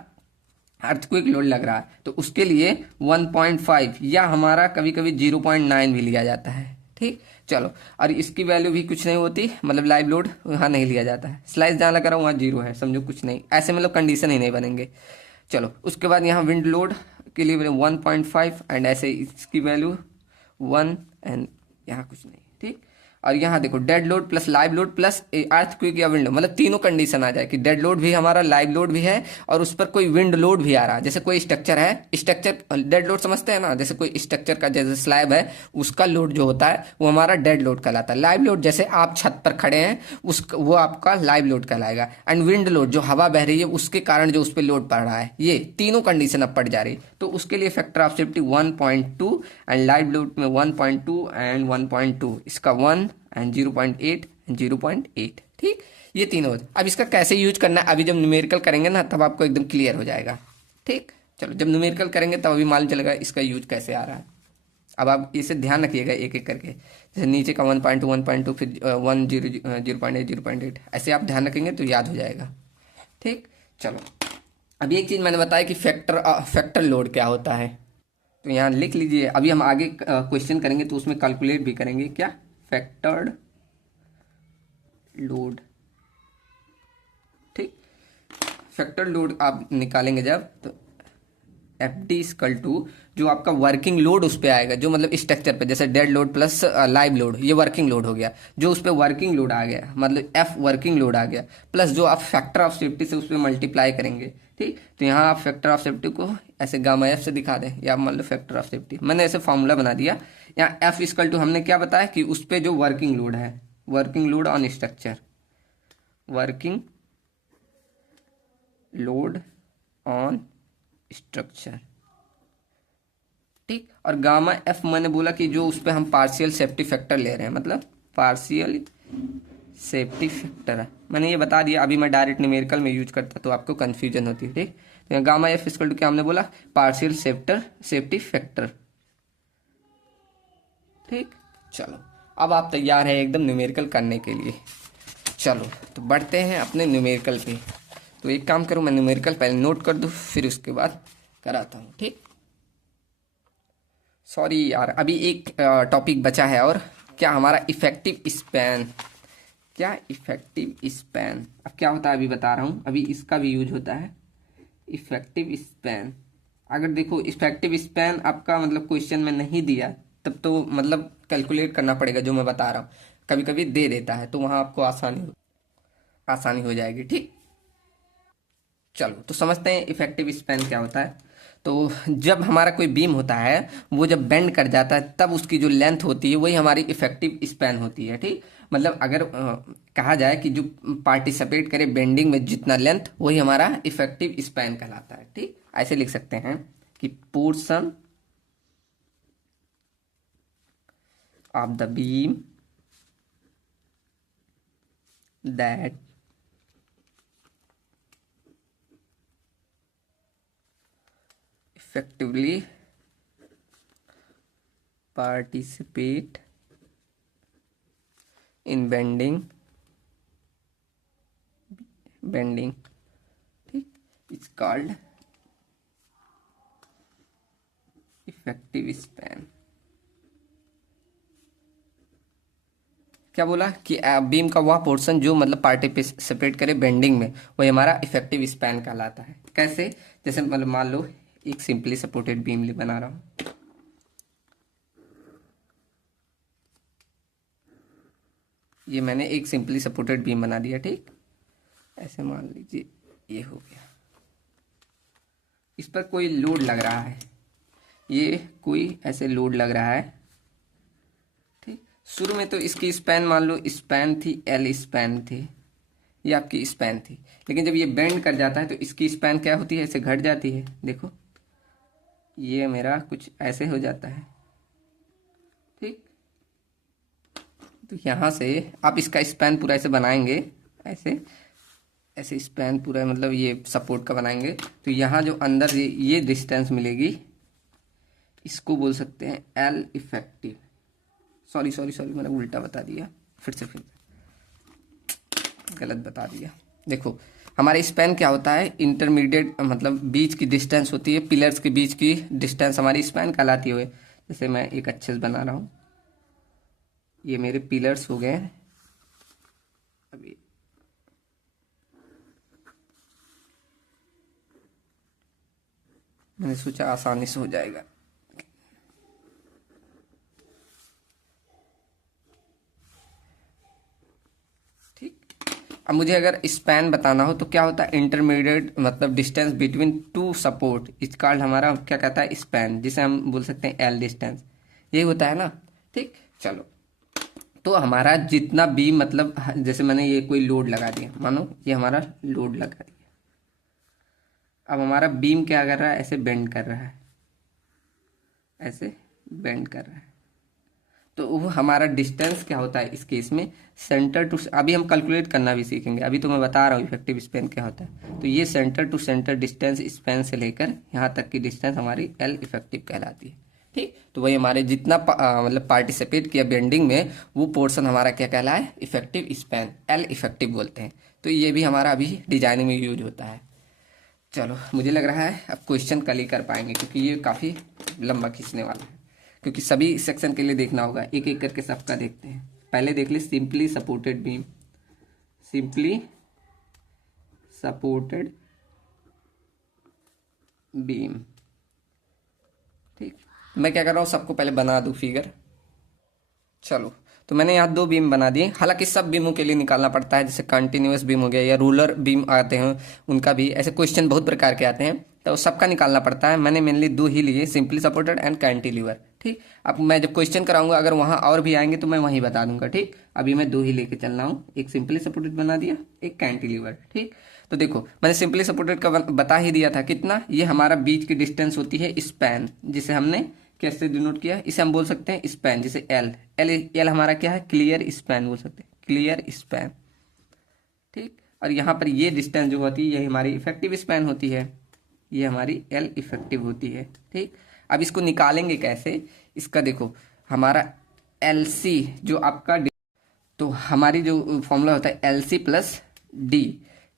अर्थक्वेक लोड लग रहा है, तो उसके लिए 1.5 या हमारा कभी कभी 0.9 भी लिया जाता है। ठीक, चलो, और इसकी वैल्यू भी कुछ नहीं होती, मतलब लाइव लोड वहाँ नहीं लिया जाता है। स्लाइस जहाँ लगा रहा हूँ वहाँ 0 है, समझो कुछ नहीं, ऐसे मतलब कंडीशन ही नहीं बनेंगे। चलो उसके बाद यहाँ विंड लोड के लिए 1.5 एंड ऐसे इसकी वैल्यू 1 एंड यहाँ कुछ नहीं। ठीक, और यहाँ देखो dead load plus live load plus earthquake या विंड, मतलब तीनों कंडीशन आ जाए कि डेड लोड भी हमारा, लाइव लोड भी है, और उस पर कोई विंड लोड भी आ रहा है। जैसे कोई स्ट्रक्चर है, स्ट्रक्चर डेड लोड समझते हैं ना, जैसे कोई स्ट्रक्चर का जैसे स्लैब है, उसका लोड जो होता है वो हमारा डेड लोड कहलाता है। लाइव लोड जैसे आप छत पर खड़े हैं, उस वो आपका लाइव लोड कहलाएगा। एंड विंड लोड जो हवा बह रही है उसके कारण जो उस पर लोड पड़ रहा है, ये तीनों कंडीशन अब पड़ जा रही, तो उसके लिए factor of safety 1.2 and live load में 1.2 एंड 1.2, इसका 1 एंड 0.8 एंड 0.8। ठीक, ये तीनों। अब इसका कैसे यूज करना है, अभी जब न्यूमेरिकल करेंगे ना तब आपको एकदम क्लियर हो जाएगा। ठीक, चलो जब न्यूमेरिकल करेंगे तब अभी मालूम चलेगा इसका यूज कैसे आ रहा है। अब आप इसे ध्यान रखिएगा एक एक करके, जैसे नीचे का 1.2 1.2 फिर 1 0.8 0.8, ऐसे आप ध्यान रखेंगे तो याद हो जाएगा। ठीक, चलो अब एक चीज़ मैंने बताया कि फैक्टर लोड क्या होता है, तो यहाँ लिख लीजिए। अभी हम आगे क्वेश्चन करेंगे तो उसमें कैलकुलेट भी करेंगे, क्या फैक्टर्ड लोड। ठीक, फैक्टर लोड आप निकालेंगे जब, तो FD इक्वल टू जो आपका वर्किंग लोड उस पर आएगा, जो मतलब स्ट्रक्चर पे, जैसे dead load plus live load, ये वर्किंग लोड हो गया, जो उस पर वर्किंग लोड आ गया मतलब F वर्किंग लोड आ गया, प्लस जो आप फैक्टर ऑफ सेफ्टी से उस पर मल्टीप्लाई करेंगे। ठीक, तो यहाँ आप फैक्टर ऑफ सेफ्टी को ऐसे गामा F से दिखा दें, या मान लो फैक्टर ऑफ सेफ्टी मैंने ऐसे फॉर्मूला बना दिया। यहाँ F इक्वल टू हमने क्या बताया कि उस पर जो वर्किंग लोड है, working load on structure, working load on structure. ठीक, और गामा F मैंने बोला कि जो उस पर हम पार्शियल सेफ्टी फैक्टर ले रहे हैं, मतलब पार्शियल सेफ्टी फैक्टर है, मैंने ये बता दिया। अभी मैं डायरेक्ट न्यूमेरिकल में यूज करता तो आपको कंफ्यूजन होती है। ठीक, तो गामा F इक्वल टू क्या हमने बोला, पार्शियल सेफ्टी फैक्टर। ठीक, चलो अब आप तैयार हैं एकदम न्यूमेरिकल करने के लिए। चलो तो बढ़ते हैं अपने न्यूमेरिकल पे। तो एक काम करूँ, मैं न्यूमेरिकल पहले नोट कर दूँ, फिर उसके बाद कराता हूँ। ठीक, सॉरी यार, अभी एक टॉपिक बचा है, और क्या हमारा इफेक्टिव स्पैन, क्या, इफेक्टिव स्पैन। अब क्या होता है अभी बता रहा हूँ, अभी इसका भी यूज होता है, इफेक्टिव स्पैन। अगर देखो इफेक्टिव स्पैन आपका मतलब क्वेश्चन में नहीं दिया, तब तो मतलब कैलकुलेट करना पड़ेगा जो मैं बता रहा हूँ। कभी कभी दे देता है तो वहाँ आपको आसानी हो जाएगी। ठीक, चलो तो समझते हैं इफेक्टिव स्पैन क्या होता है। तो जब हमारा कोई बीम होता है, वो जब बेंड कर जाता है, तब उसकी जो लेंथ होती है वही हमारी इफेक्टिव स्पैन होती है। ठीक, मतलब अगर कहा जाए कि जो पार्टिसिपेट करे बेंडिंग में जितना लेंथ, वही हमारा इफेक्टिव स्पैन कहलाता है। ठीक, ऐसे लिख सकते हैं कि portion of the beam that effectively participate in bending, ठीक, इट्स कॉल्ड इफेक्टिव स्पैन। क्या बोला कि बीम का वह पोर्शन जो मतलब पार्टिसिपेट करे बेंडिंग में, वही हमारा इफेक्टिव स्पैन कहलाता है। कैसे, जैसे मतलब मान लो एक सिंपली सपोर्टेड बीम बना रहा हूँ, ये मैंने एक सिंपली सपोर्टेड बीम बना दिया। ठीक, ऐसे मान लीजिए ये हो गया, इस पर कोई लोड लग रहा है, ये कोई ऐसे लोड लग रहा है। ठीक, शुरू में तो इसकी स्पैन मान लो स्पैन थी, एल स्पैन थी, ये आपकी स्पैन थी। लेकिन जब ये बेंड कर जाता है तो इसकी स्पैन क्या होती है, ऐसे घट जाती है। देखो ये मेरा कुछ ऐसे हो जाता है। ठीक, तो यहाँ से आप इसका स्पैन पूरा ऐसे बनाएंगे, ऐसे ऐसे स्पैन पूरा मतलब ये सपोर्ट का बनाएंगे, तो यहाँ जो अंदर ये डिस्टेंस मिलेगी, इसको बोल सकते हैं L effective. Sorry sorry sorry, मैंने उल्टा बता दिया, फिर गलत बता दिया। देखो हमारे स्पैन क्या होता है, इंटरमीडिएट मतलब बीच की डिस्टेंस होती है, पिलर्स के बीच की डिस्टेंस हमारी स्पैन कहलाती है। जैसे मैं एक अच्छे से बना रहा हूँ, ये मेरे पिलर्स हो गए। अभी मैंने सोचा आसानी से हो जाएगा। ठीक, अब मुझे अगर स्पैन बताना हो तो क्या होता है, इंटरमीडिएट मतलब डिस्टेंस बिटवीन टू सपोर्ट, इस कॉल्ड हमारा क्या कहता है, स्पैन, जिसे हम बोल सकते हैं एल डिस्टेंस। यही होता है ना। ठीक, चलो तो हमारा जितना भी मतलब जैसे मैंने ये कोई लोड लगा दिया, मानो ये हमारा लोड लगा दिया, अब हमारा बीम क्या कर रहा है, ऐसे बेंड कर रहा है, ऐसे बेंड कर रहा है। तो वो हमारा डिस्टेंस क्या होता है इस केस में, सेंटर टू, अभी हम कैलकुलेट करना भी सीखेंगे, अभी तो मैं बता रहा हूँ इफेक्टिव स्पैन क्या होता है। तो ये centre to centre distance span से लेकर यहाँ तक की डिस्टेंस हमारी एल इफेक्टिव कहलाती है। ठीक, तो वही हमारे जितना मतलब पार्टिसिपेट किया बेंडिंग में, वो पोर्शन हमारा क्या कहला है, इफेक्टिव स्पैन, एल इफेक्टिव बोलते हैं। तो ये भी हमारा अभी डिजाइनिंग में यूज होता है। चलो मुझे लग रहा है अब क्वेश्चन कल ही कर पाएंगे, क्योंकि ये काफ़ी लंबा खींचने वाला है, क्योंकि सभी सेक्शन के लिए देखना होगा, एक एक करके सबका देखते हैं। पहले देख ले simply supported beam, simply supported beam. ठीक, मैं क्या कर रहा हूँ, सबको पहले बना दूँ फिगर। चलो तो मैंने यहाँ दो बीम बना दिए, हालांकि सब बीमों के लिए निकालना पड़ता है, जैसे कंटिन्यूअस बीम हो गया या रूलर बीम आते हैं, उनका भी ऐसे क्वेश्चन बहुत प्रकार के आते हैं, तो सबका निकालना पड़ता है। मैंने मेनली दो ही लिए, सिंपली सपोर्टेड एंड कैंटिलीवर। ठीक, अब मैं जब क्वेश्चन कराऊंगा अगर वहाँ और भी आएंगे तो मैं वहीं बता दूंगा। ठीक, अभी मैं दो ही लेके चल रहा हूँ, एक सिंपली सपोर्टेड बना दिया, एक कैंटिलीवर। ठीक, तो देखो मैंने सिंपली सपोर्टेड का बता ही दिया था कितना, ये हमारा बीच की डिस्टेंस होती है स्पैन, जिसे हमने कैसे डिनोट किया, इसे हम बोल सकते हैं स्पैन, जैसे एल एल एल हमारा क्या है, क्लियर स्पैन बोल सकते हैं, क्लियर स्पैन। ठीक, और यहाँ पर ये डिस्टेंस जो होती है ये हमारी इफेक्टिव स्पैन होती है, ये हमारी एल इफेक्टिव होती है। ठीक, अब इसको निकालेंगे कैसे, इसका देखो हमारा एल सी जो आपका, तो हमारी जो फॉर्मूला होता है एल सी प्लस डी।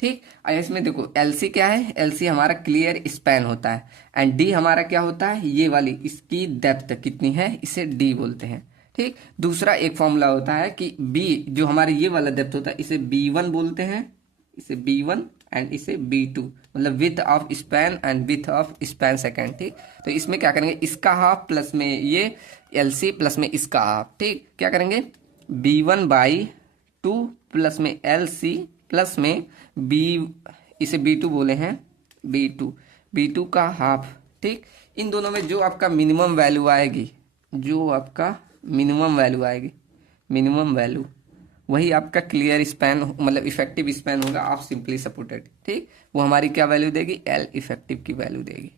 ठीक, और इसमें देखो एल सी क्या है, एल सी हमारा क्लियर स्पैन होता है, एंड डी हमारा क्या होता है, ये वाली इसकी डेप्थ कितनी है, इसे डी बोलते हैं। ठीक। दूसरा एक फॉर्मूला होता है कि बी जो हमारे ये वाला डेप्थ होता है इसे B1 बोलते हैं, इसे B1 एंड इसे B2, मतलब width of span and width of span second. ठीक। तो इसमें क्या करेंगे, इसका हाफ प्लस में ये LC प्लस में इसका हाफ। ठीक। क्या करेंगे, B1/2 प्लस में LC प्लस में B, इसे B2 बोले हैं, B2 का हाफ। ठीक। इन दोनों में जो आपका मिनिमम वैल्यू आएगी, जो आपका मिनिमम वैल्यू आएगी, मिनिमम वैल्यू वही आपका क्लियर स्पैन मतलब इफेक्टिव स्पैन होगा ऑफ सिंपली सपोर्टेड। ठीक। वो हमारी क्या वैल्यू देगी, L इफेक्टिव की वैल्यू देगी।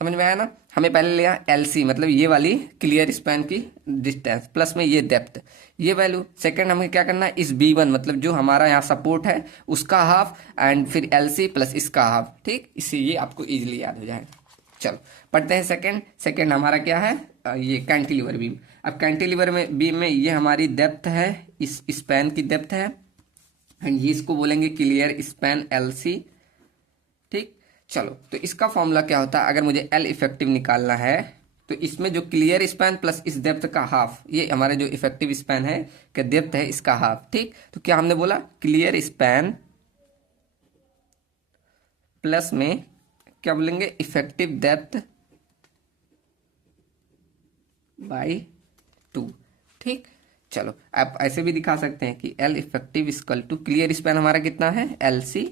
समझ में आया ना। हमें पहले लिया LC मतलब ये वाली क्लियर स्पैन की डिस्टेंस प्लस में ये डेप्थ, ये वैल्यू। सेकंड हमें क्या करना है, इस B1 मतलब जो हमारा यहाँ सपोर्ट है उसका हाफ एंड फिर LC प्लस इसका हाफ। ठीक। इससे ये आपको इजीली याद हो जाएगा। चलो पढ़ते हैं सेकंड हमारा क्या है, ये कैंटिलीवर बीम। अब कैंटिलीवर में बीम में ये हमारी डेप्थ है, इस स्पैन की डेप्थ है एंड ये इसको बोलेंगे क्लियर स्पैन LC। ठीक। चलो तो इसका फॉर्मूला क्या होता है, अगर मुझे L इफेक्टिव निकालना है तो इसमें जो क्लियर स्पैन प्लस इस डेप्थ का हाफ, ये हमारे जो इफेक्टिव स्पैन है क्या डेप्थ है इसका हाफ। ठीक। तो क्या हमने बोला, क्लियर स्पैन प्लस में क्या बोलेंगे, इफेक्टिव डेप्थ बाई 2। ठीक। चलो आप ऐसे भी दिखा सकते हैं कि L effective equal to clear span हमारा कितना है LC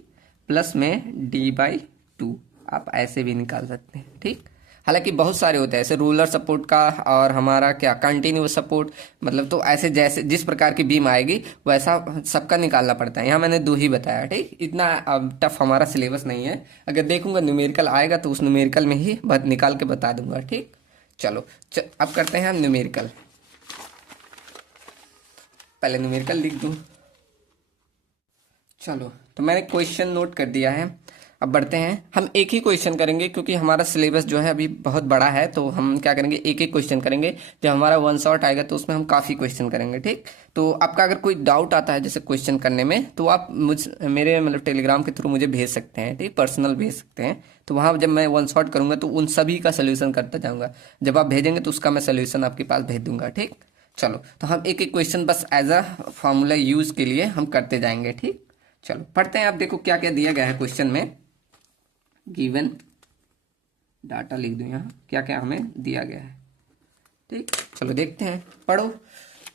प्लस में D/2, आप ऐसे भी निकाल सकते हैं। ठीक। हालांकि बहुत सारे होते हैं, ऐसे रूलर सपोर्ट का और हमारा क्या कंटिन्यूअस सपोर्ट, मतलब तो ऐसे जैसे जिस प्रकार की बीम आएगी वैसा सबका निकालना पड़ता है। यहाँ मैंने 2 ही बताया। ठीक। इतना टफ हमारा सिलेबस नहीं है, अगर देखूंगा न्यूमेरिकल आएगा तो उस न्यूमेरिकल में ही निकाल के बता दूंगा। ठीक। चलो अब करते हैं हम न्यूमेरिकल। पहले न्यूमेरिकल लिख दूं। चलो तो मैंने क्वेश्चन नोट कर दिया है। अब बढ़ते हैं, हम एक ही क्वेश्चन करेंगे क्योंकि हमारा सिलेबस जो है अभी बहुत बड़ा है, तो हम क्या करेंगे, एक एक क्वेश्चन करेंगे। जब हमारा 1 शॉट आएगा तो उसमें हम काफ़ी क्वेश्चन करेंगे। ठीक। तो आपका अगर कोई डाउट आता है जैसे क्वेश्चन करने में, तो आप मेरे मतलब टेलीग्राम के थ्रू मुझे भेज सकते हैं। ठीक। पर्सनल भेज सकते हैं, तो वहाँ जब मैं 1 शॉट करूँगा तो उन सभी का सोल्यूशन करता जाऊँगा। जब आप भेजेंगे तो उसका मैं सोल्यूशन आपके पास भेज दूंगा। ठीक। चलो तो हम एक एक क्वेश्चन बस एज अ फॉर्मूला यूज़ के लिए हम करते जाएंगे। ठीक। चलो पढ़ते हैं। आप देखो क्या क्या दिया गया है क्वेश्चन में, गिवन डाटा लिख दूं यहाँ, क्या क्या हमें दिया गया है। ठीक। चलो देखते हैं, पढ़ो।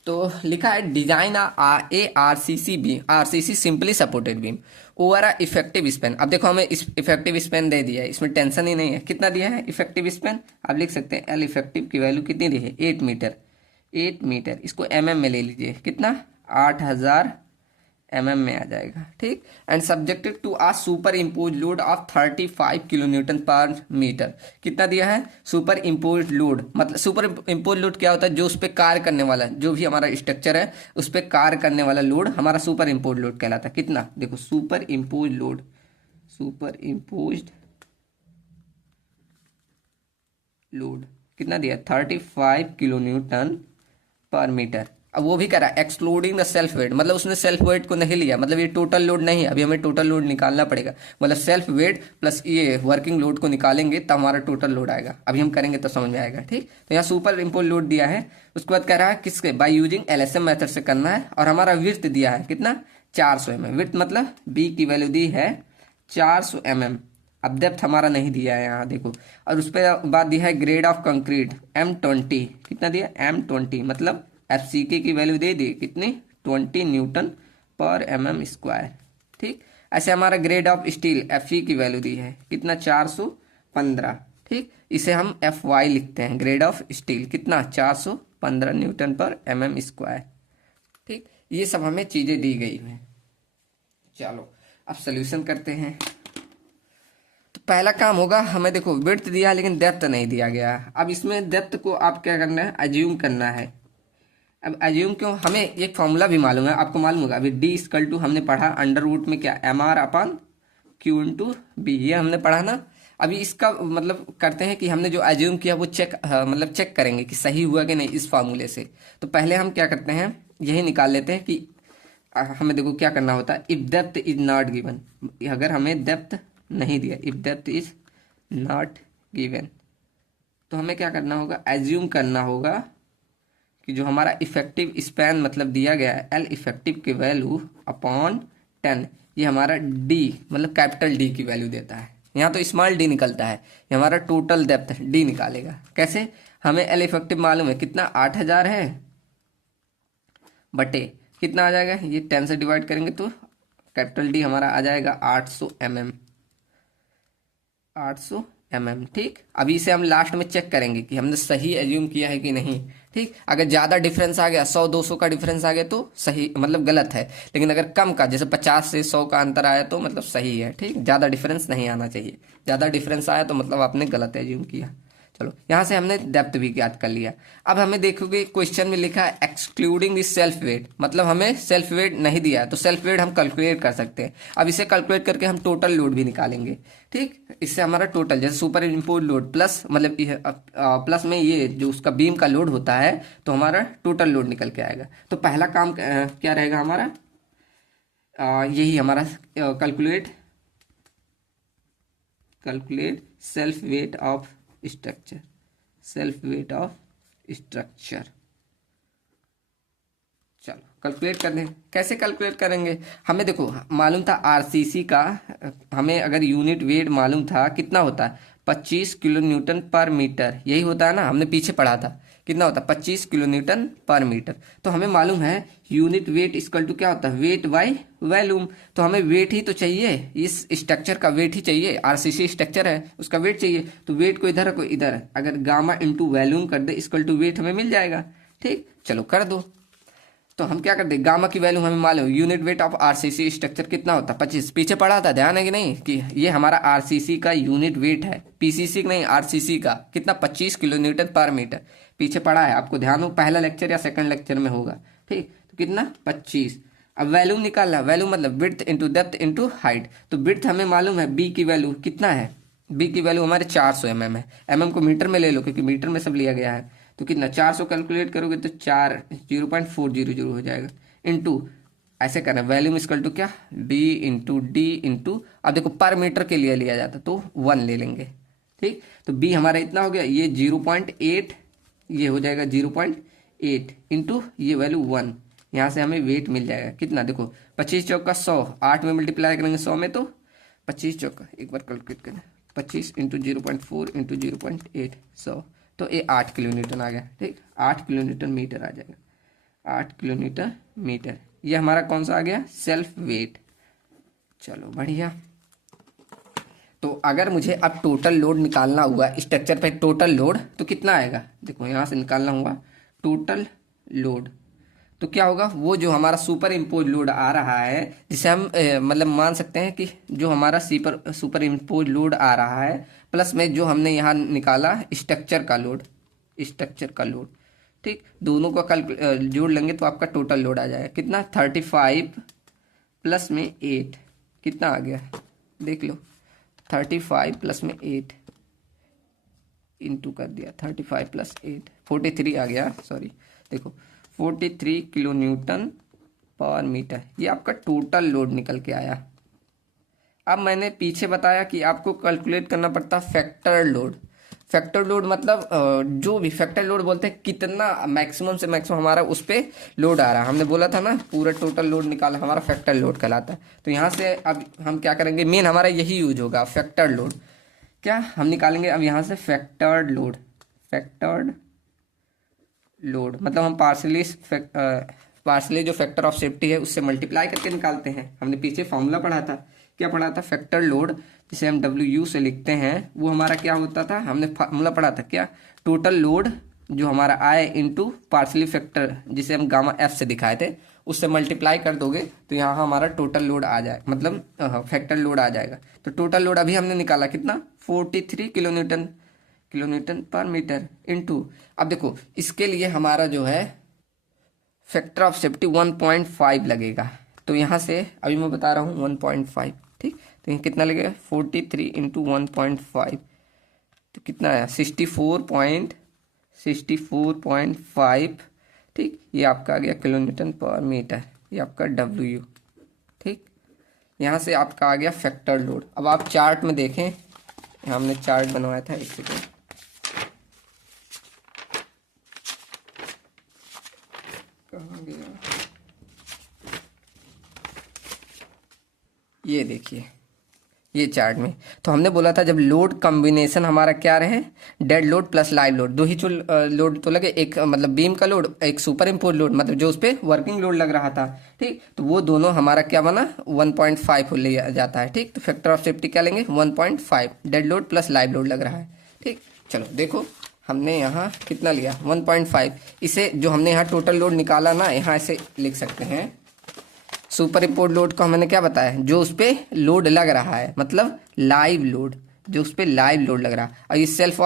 तो लिखा है design A RCC beam, RCC simply supported beam over a effective span. अब देखो हमें इस इफेक्टिव स्पैन दे दिया है, इसमें टेंशन ही नहीं है। कितना दिया है इफेक्टिव स्पैन, आप लिख सकते हैं L इफेक्टिव की वैल्यू कितनी दी है, 8 मीटर। 8 मीटर इसको mm में ले लीजिए, कितना 8000 mm में आ जाएगा। ठीक। And subjected to a superimpose load of 35 kilonewton per metre. कितना दिया है, सुपर इम्पोज लोड, मतलब सुपर इम्पोज लोड क्या होता है, जो उस पर कार्य करने वाला, जो भी हमारा स्ट्रक्चर है उस पर कार्य करने वाला लोड हमारा सुपर इम्पोज लोड कहलाता है। कितना, देखो super impose load, super imposed load कितना दिया, 35 किलोन्यूटन पर मीटर। अब वो भी करा एक्सक्लूडिंग द सेल्फ वेट, मतलब उसने सेल्फ वेट को नहीं लिया, मतलब ये टोटल लोड नहीं है। अभी हमें टोटल लोड निकालना पड़ेगा, मतलब सेल्फ वेट प्लस ये वर्किंग लोड को निकालेंगे तब हमारा टोटल लोड आएगा। अभी हम करेंगे तो समझ में आएगा। ठीक। तो यहाँ सुपर इम्पोज लोड दिया है, उसके बाद कह रहा है किसके, बाय यूजिंग LSM मेथड से करना है। और हमारा विड्थ दिया है कितना, 400 mm। विड्थ मतलब B की वैल्यू दी है 400 mm। अब डेप्थ हमारा नहीं दिया है यहाँ देखो। और उस पर बाद दिया है ग्रेड ऑफ कंक्रीट M20, कितना दिया M20, मतलब FCK की वैल्यू दे दी कितनी, 20 न्यूटन पर mm स्क्वायर। ठीक। ऐसे हमारा ग्रेड ऑफ स्टील Fe की वैल्यू दी है कितना, 415। ठीक। इसे हम FY लिखते हैं, ग्रेड ऑफ स्टील कितना, 415 न्यूटन पर mm स्क्वायर। ठीक। ये सब हमें चीज़ें दी गई हैं। चलो अब सोल्यूशन करते हैं। तो पहला काम होगा, हमें देखो विड्थ दिया है लेकिन डेप्थ नहीं दिया गया है। अब इसमें डेप्थ को आप क्या करना है, अज्यूम करना है। अब अज्यूम क्यों, हमें एक फॉर्मूला भी मालूम है, आपको मालूम होगा अभी D इक्वल टू हमने पढ़ा अंडर रूट में क्या, MR/Q × B, ये हमने पढ़ा ना। अभी इसका मतलब करते हैं कि हमने जो अज्यूम किया वो चेक मतलब चेक करेंगे कि सही हुआ कि नहीं इस फार्मूले से। तो पहले हम क्या करते हैं, यही निकाल लेते हैं कि हमें देखो क्या करना होता है, if depth is not given, अगर हमें डेप्थ नहीं दिया, if depth is not given, तो हमें क्या करना होगा, एज्यूम करना होगा कि जो हमारा इफेक्टिव स्पैन मतलब दिया गया है एल इफेक्टिव की वैल्यू अपॉन 10, ये हमारा डी मतलब कैपिटल डी की वैल्यू देता है। यहाँ तो स्मॉल डी निकलता है, ये हमारा टोटल डेप्थ डी निकालेगा। कैसे? हमें एल इफेक्टिव मालूम है कितना, 8000 है, बटे कितना आ जाएगा, ये 10 से डिवाइड करेंगे तो कैपिटल डी हमारा आ जाएगा 800 mm, 800 mm। ठीक, अभी इसे हम लास्ट में चेक करेंगे कि हमने सही एज्यूम किया है कि नहीं। ठीक, अगर ज़्यादा डिफरेंस आ गया, 100-200 का डिफरेंस आ गया तो सही मतलब गलत है, लेकिन अगर कम का जैसे 50 से 100 का अंतर आया तो मतलब सही है। ठीक, ज़्यादा डिफरेंस नहीं आना चाहिए, ज़्यादा डिफरेंस आया तो मतलब आपने गलत एज्यूम किया। चलो, यहाँ से हमने डेप्थ भी ज्ञात कर लिया। अब हमें देखोगे क्वेश्चन में लिखा है एक्सक्लूडिंग द सेल्फ वेट, मतलब हमें सेल्फ वेट नहीं दिया है, तो सेल्फ वेट हम कैलकुलेट कर सकते हैं। अब इसे कैलकुलेट करके हम टोटल लोड भी निकालेंगे। ठीक, इससे हमारा टोटल जैसे सुपर इम्पोज लोड प्लस मतलब प्लस में ये जो उसका बीम का लोड होता है तो हमारा टोटल लोड निकल के आएगा। तो पहला काम क्या रहेगा हमारा, यही हमारा calculate self weight of structure, self weight of structure. चलो कैलकुलेट कर दें। कैसे कैलकुलेट करेंगे, हमें देखो मालूम था आरसीसी का, हमें अगर यूनिट वेट मालूम था कितना होता है 25 किलो न्यूटन पर मीटर, यही होता है ना, हमने पीछे पढ़ा था कितना होता है 25 किलो न्यूटन पर मीटर। तो हमें मालूम है यूनिट वेट इक्वल टू क्या होता है, वेट बाई वॉल्यूम। तो हमें वेट ही तो चाहिए, इस स्ट्रक्चर का वेट ही चाहिए, आरसीसी स्ट्रक्चर है उसका वेट चाहिए। तो वेट को इधर को इधर, अगर गामा इंटू वॉल्यूम कर दे इक्वल टू वेट हमें मिल जाएगा। ठीक, चलो कर दो। तो हम क्या करते हैं, गामा की वैल्यू हमें मालूम, unit weight of RCC structure कितना होता है 25, पीछे पढ़ा था, ध्यान है कि नहीं, कि ये हमारा आरसीसी का यूनिट वेट है, पीसीसी नहीं आरसीसी का, कितना 25 किलो न्यूटन पर मीटर, पीछे पढ़ा है, आपको ध्यान हो पहला लेक्चर या सेकंड लेक्चर में होगा। ठीक, तो कितना 25। अब वैल्यूम निकालना, वैल्यूम मतलब width into depth into height. तो विड्थ हमें मालूम है बी की वैल्यू कितना है, बी की वैल्यू हमारे 400 mm है, mm को मीटर में ले लो क्योंकि मीटर में सब लिया गया है। तो कितना 400 कैलकुलेट करोगे तो 0.400 हो जाएगा, इंटू ऐसे करना वैल्यूम इक्वल टू क्या, डी इंटू अब देखो पर मीटर के लिए लिया जाता तो 1 ले लेंगे। ठीक, तो बी हमारा इतना हो गया, ये 0.8, ये हो जाएगा 0.8 इंटू ये वैल्यू 1, यहाँ से हमें वेट मिल जाएगा कितना, देखो 25 चौका 100, 8 में मल्टीप्लाई करेंगे 100 में तो 25 चौका, एक बार कैलकुलेट करें, 25 इंटू 0.4 इंटू 0.8 100, तो ये 8 किलो न्यूटन आ गया। ठीक, 8 किलो न्यूटन मीटर आ जाएगा, 8 किलो न्यूटन मीटर, ये हमारा कौन सा आ गया, सेल्फ वेट। चलो बढ़िया। तो अगर मुझे अब टोटल लोड निकालना हुआ स्ट्रक्चर पे, टोटल लोड तो कितना आएगा, देखो यहाँ से निकालना हुआ टोटल लोड, तो क्या होगा, वो जो हमारा सुपर इम्पोज लोड आ रहा है, जिसे हम मतलब मान सकते हैं कि जो हमारा सुपर इम्पोज लोड आ रहा है, प्लस में जो हमने यहाँ निकाला स्ट्रक्चर का लोड, स्ट्रक्चर का लोड। ठीक, दोनों का जोड़ लेंगे तो आपका टोटल लोड आ जाएगा कितना, 35 प्लस में 8 कितना आ गया, देख लो 35 प्लस में 8 इंटू कर दिया, 35 प्लस 8 43 आ गया, सॉरी देखो 43 किलो न्यूटन पर मीटर, ये आपका टोटल लोड निकल के आया। अब मैंने पीछे बताया कि आपको कैलकुलेट करना पड़ता फैक्टर लोड। फैक्टर लोड मतलब जो भी फैक्टर लोड बोलते हैं, कितना मैक्सिमम से मैक्सिमम हमारा उस पर लोड आ रहा है, हमने बोला था ना पूरा टोटल लोड निकाला हमारा फैक्टर लोड कहलाता है। तो यहाँ से अब हम क्या करेंगे, मेन हमारा यही यूज होगा फैक्टर लोड, क्या हम निकालेंगे अब यहाँ से फैक्टर्ड लोड, फैक्टर्ड लोड मतलब हम पार्सली जो फैक्टर ऑफ सेफ्टी है उससे मल्टीप्लाई करके निकालते हैं। हमने पीछे फॉर्मूला पढ़ा था, क्या पढ़ा था, फैक्टर लोड जिसे हम WU से लिखते हैं, वो हमारा क्या होता था, हमने फॉर्मूला पढ़ा था क्या, टोटल लोड जो हमारा आए इंटू पार्सली फैक्टर जिसे हम गामा F से दिखाए थे, उससे मल्टीप्लाई कर दोगे तो यहाँ हमारा टोटल लोड आ जाए, मतलब फैक्टर लोड आ जाएगा। तो टोटल लोड अभी हमने निकाला कितना, 43 किलो न्यूटन पर मीटर इंटू, अब देखो इसके लिए हमारा जो है फैक्टर ऑफ सेफ्टी 1.5 लगेगा। तो यहाँ से अभी मैं बता रहा हूँ 1.5, ठीक, तो ये कितना लगेगा 43 इंटू 1.5 तो कितना आया 64.5, ठीक, ये आपका आ गया किलो न्यूटन पर मीटर, ये आपका WU। ठीक, यहाँ से आपका आ गया फैक्टर लोड। अब आप चार्ट में देखें, हमने चार्ट बनवाया था, एक सेकेंड, ये देखिए, ये चार्ट में तो हमने बोला था जब लोड कॉम्बिनेशन हमारा क्या रहे, dead load plus live load, दो ही जो लोड तो लगे, एक मतलब बीम का लोड, एक सुपर इम्पोज लोड, मतलब जो उस पर वर्किंग लोड लग रहा था, ठीक, तो वो दोनों हमारा क्या बना, 1.5 लिया जाता है, ठीक। तो फैक्टर ऑफ सेफ्टी क्या लेंगे, 1.5, dead load plus live load लग रहा है, ठीक। चलो देखो, हमने यहाँ कितना लिया, 1.5। इसे जो हमने यहाँ टोटल लोड निकाला ना, यहाँ ऐसे लिख सकते हैं, सुपर इम्पोर्ट लोड को हमने क्या बताया, जो उस पर लोड लग रहा है, मतलब लाइव लोड, जो उस पर लाइव लोड लग रहा है। और ये सेल्फ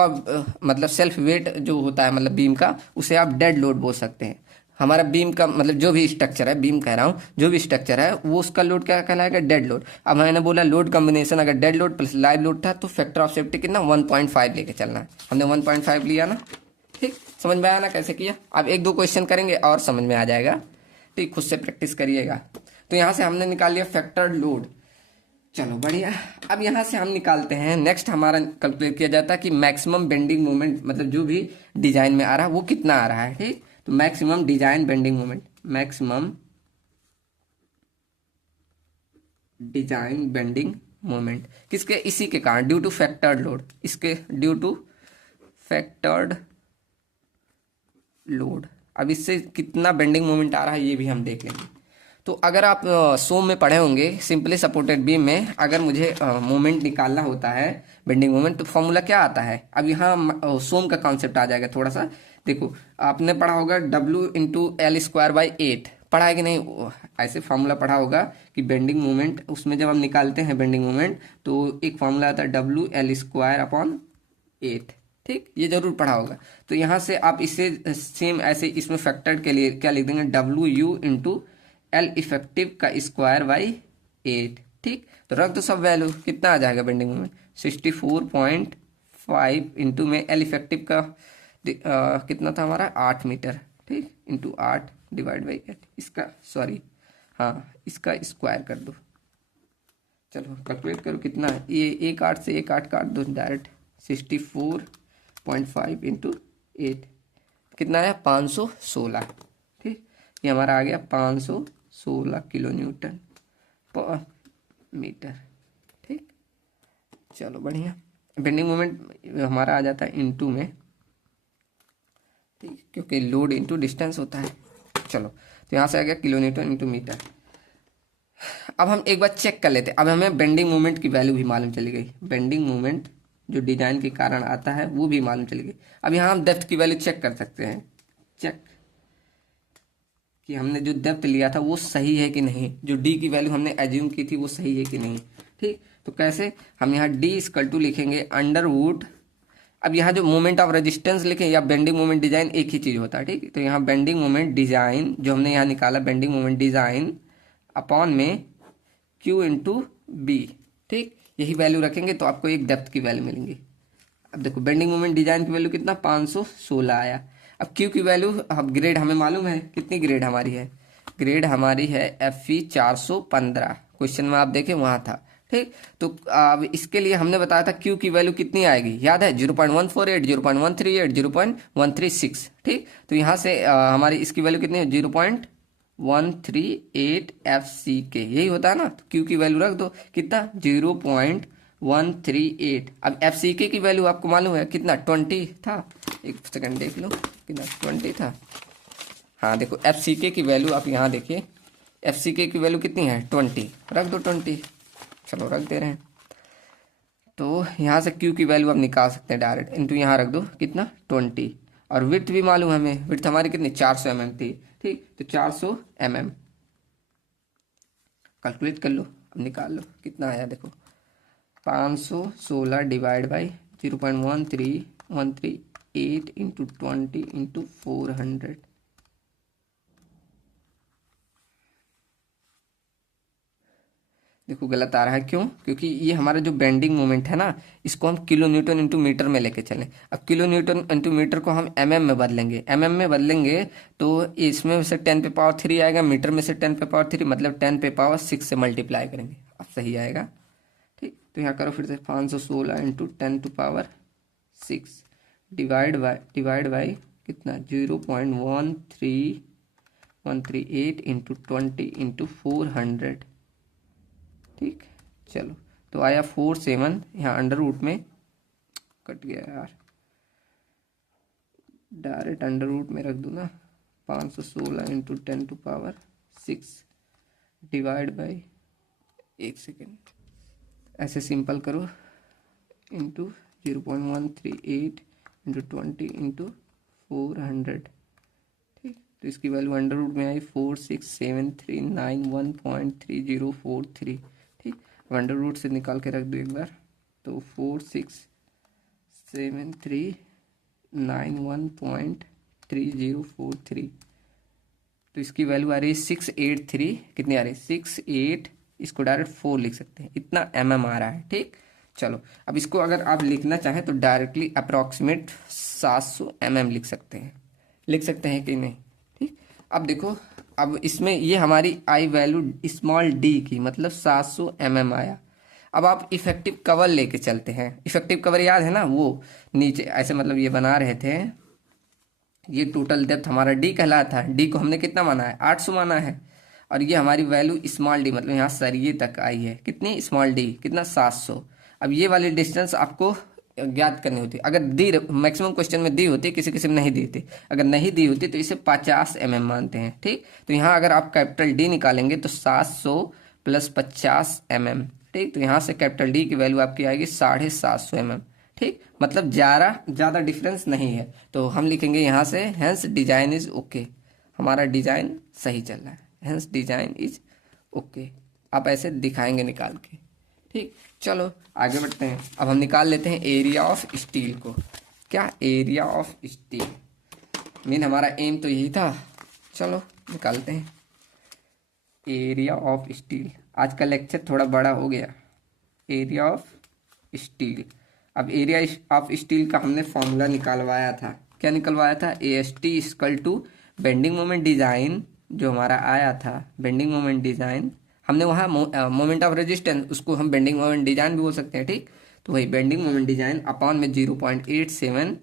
मतलब सेल्फ वेट जो होता है, मतलब बीम का, उसे आप डेड लोड बोल सकते हैं। हमारा बीम का मतलब जो भी स्ट्रक्चर है, बीम कह रहा हूँ, जो भी स्ट्रक्चर है वो उसका लोड क्या कहलाएगा, डेड लोड। अब मैंने बोला लोड कॉम्बिनेशन अगर dead load plus live load था तो फैक्टर ऑफ सेफ्टी कितना, 1.5 लेके चलना है। हमने 1.5 लिया ना, ठीक। समझ में आया ना कैसे किया। अब एक दो क्वेश्चन करेंगे और समझ में आ जाएगा, ठीक। खुद से प्रैक्टिस करिएगा। तो यहाँ से हमने निकाल लिया फैक्टर लोड, चलो बढ़िया। अब यहाँ से हम निकालते हैं, नेक्स्ट हमारा कैलकुलेट किया जाता है कि मैक्सिमम बेंडिंग मोमेंट, मतलब जो भी डिजाइन में आ रहा है वो कितना आ रहा है, ठीक। तो maximum design bending moment, maximum design bending moment किसके, इसी के कारण, ड्यू टू फैक्टर्ड लोड, इसके ड्यू टू फैक्टर्ड लोड। अब इससे कितना बेंडिंग मोमेंट आ रहा है ये भी हम देख लेंगे। तो अगर आप सोम में पढ़े होंगे, सिंपली सपोर्टेड बीम में अगर मुझे मोमेंट निकालना होता है, बेंडिंग मोमेंट, तो फॉर्मूला क्या आता है। अब यहाँ सोम का कॉन्सेप्ट आ जाएगा थोड़ा सा। देखो, आपने पढ़ा होगा W × L²/8, पढ़ा है कि नहीं, ऐसे फॉर्मूला पढ़ा होगा कि बेंडिंग मोमेंट, उसमें जब हम निकालते हैं बेंडिंग मोमेंट तो एक फॉर्मूला आता है WL²/8, ठीक, ये जरूर पढ़ा होगा। तो यहाँ से आप इसे सेम ऐसे इसमें फैक्टर्ड के लिए क्या लिख देंगे, WU × L इफेक्टिव का स्क्वायर/8, ठीक। तो रख दो सब वैल्यू, कितना आ जाएगा बेंडिंग मोमेंट, 64.5 इंटू में L इफेक्टिव का कितना था हमारा, 8 मीटर, ठीक, इंटू 8 / 8, इसका सॉरी हाँ इसका स्क्वायर कर दो। चलो कैलकुलेट करो कितना है, ये 1/8 से 1/8 काट दो डायरेक्ट, 64.5 इंटू 8 कितना आया, 516, ठीक। ये हमारा आ गया 516 किलो न्यूटन पर मीटर, ठीक। चलो बढ़िया। बेंडिंग मोमेंट हमारा आ जाता है इनटू में, ठीक, क्योंकि लोड इनटू डिस्टेंस होता है। चलो तो यहाँ से आ गया किलो न्यूटन इंटू मीटर। अब हम एक बार चेक कर लेते हैं। अब हमें बेंडिंग मोमेंट की वैल्यू भी मालूम चली गई, बेंडिंग मोमेंट जो डिजाइन के कारण आता है वो भी मालूम चली गई। अब यहाँ हम डेप्थ की वैल्यू चेक कर सकते हैं, चेक कि हमने जो डेप्थ लिया था वो सही है कि नहीं, जो डी की वैल्यू हमने एज्यूम की थी वो सही है कि नहीं, ठीक। तो कैसे, हम यहाँ D = लिखेंगे अंडरवुड। अब यहाँ जो मोमेंट ऑफ रेजिस्टेंस लिखें या बेंडिंग मोमेंट डिजाइन एक ही चीज होता है, ठीक। तो यहाँ बेंडिंग मोमेंट डिजाइन जो हमने यहाँ निकाला, बेंडिंग मोमेंट डिजाइन अपॉन में Q × B, ठीक। यही वैल्यू रखेंगे तो आपको एक डेप्थ की वैल्यू मिलेंगी। अब देखो बेंडिंग मोमेंट डिजाइन की वैल्यू कितना, 516 आया। अब क्यू की वैल्यू, अब ग्रेड हमें मालूम है, कितनी ग्रेड हमारी है, ग्रेड हमारी है FE 415, क्वेश्चन में आप देखें वहां था, ठीक। तो अब इसके लिए हमने बताया था क्यू की वैल्यू कितनी आएगी, याद है, 0.148, 0.138, 0.136, ठीक। तो यहाँ से हमारी इसकी वैल्यू कितनी है, 0.138 FCK, यही होता है ना। तो क्यू की वैल्यू रख दो, कितना, 0.138। अब FCK की वैल्यू आपको मालूम है कितना, 20 था, एक सेकंड देख लो कितना, 20 था। हाँ देखो FCK की वैल्यू आप यहाँ देखिए, FCK की वैल्यू कितनी है, 20, रख दो 20। चलो रख दे रहे हैं। तो यहाँ से Q की वैल्यू आप निकाल सकते हैं डायरेक्ट, इंटू यहाँ रख दो कितना, 20। और विड्थ भी मालूम है हमें, विड्थ हमारी कितनी, 400 mm थी, ठीक। तो 400 mm कैलकुलेट कर लो, अब निकाल लो कितना आया, देखो 516 / 0.13138 इंटू 20 इंटू 400। देखो गलत आ रहा है, क्यों, क्योंकि ये हमारा जो बेंडिंग मोमेंट है ना, इसको हम किलो न्यूटन इंटू मीटर में लेके चलें। अब किलो न्यूटन इंटू मीटर को हम में बदलेंगे, में बदलेंगे तो इसमें से 10⁻³ आएगा, मीटर में से 10⁻³, मतलब 10⁻6 से मल्टीप्लाई करेंगे, अब सही आएगा, ठीक। तो यहाँ करो फिर से, 516 इंटू 10⁻6 डिवाइड बाई कितना, 0.13138 इंटू 20 इंटू 400, ठीक। चलो तो आया 47, यहाँ अंडर रूट में कट गया यार, डायरेक्ट अंडर रूट में रख दूँ ना, 516 इंटू 10⁶ डिवाइड बाई, एक सेकेंड, ऐसे सिंपल करो, इंटू 0.138 इंटू 20 इंटू 400, ठीक। तो इसकी वैल्यू अंडर रूट में आई 467391.3043, ठीक। अब अंडर रूट से निकाल के रख दो एक बार, तो 467391.3043, तो इसकी वैल्यू आ रही है 683, कितनी आ रही है 68, इसको डायरेक्ट 4 लिख सकते हैं, इतना आ रहा है, ठीक। चलो अब इसको अगर आप लिखना चाहें तो डायरेक्टली अप्रॉक्सीमेट 700 लिख सकते हैं, कि नहीं, ठीक। अब देखो, अब इसमें ये हमारी आई वैल्यू स्मॉल डी की, मतलब 700 आया। अब आप इफेक्टिव कवर लेके चलते हैं, इफेक्टिव कवर याद है ना, वो नीचे ऐसे मतलब ये बना रहे थे, ये टोटल डेप्थ हमारा डी कहलाता है, डी को हमने कितना माना है 800 माना है, और ये हमारी वैल्यू स्मॉल डी मतलब यहाँ सरिये तक आई है, कितनी स्मॉल डी, कितना 700। अब ये वाली डिस्टेंस आपको ज्ञात करनी होती, अगर दी मैक्सिमम क्वेश्चन में दी होती, किसी किसी में नहीं दी थी, अगर नहीं दी होती तो इसे 50 मानते हैं, ठीक। तो यहाँ अगर आप कैपिटल डी निकालेंगे तो 700 प्लस 50 ठीक। तो यहाँ से कैपिटल डी की वैल्यू आपकी आएगी 750 ठीक, मतलब ज़्यादा डिफरेंस नहीं है, तो हम लिखेंगे यहाँ से हेंस डिजाइन इज ओके, हमारा डिजाइन सही चल रहा है, हेंस डिजाइन इज ओके। आप ऐसे दिखाएंगे निकाल के, ठीक। चलो आगे बढ़ते हैं, अब हम निकाल लेते हैं एरिया ऑफ स्टील को। क्या एरिया ऑफ स्टील, मीन हमारा एम तो यही था, चलो निकालते हैं एरिया ऑफ स्टील। आज का लेक्चर थोड़ा बड़ा हो गया, एरिया ऑफ स्टील। अब एरिया ऑफ स्टील का हमने फॉर्मूला निकलवाया था, क्या निकलवाया था, AST equal to bending moment design, जो हमारा आया था बेंडिंग मोमेंट डिजाइन, हमने वहाँ मोमेंट ऑफ रेजिस्टेंस, उसको हम बेंडिंग मोमेंट डिजाइन भी बोल सकते हैं, ठीक। तो वही बेंडिंग मोमेंट डिजाइन अपॉन में 0.87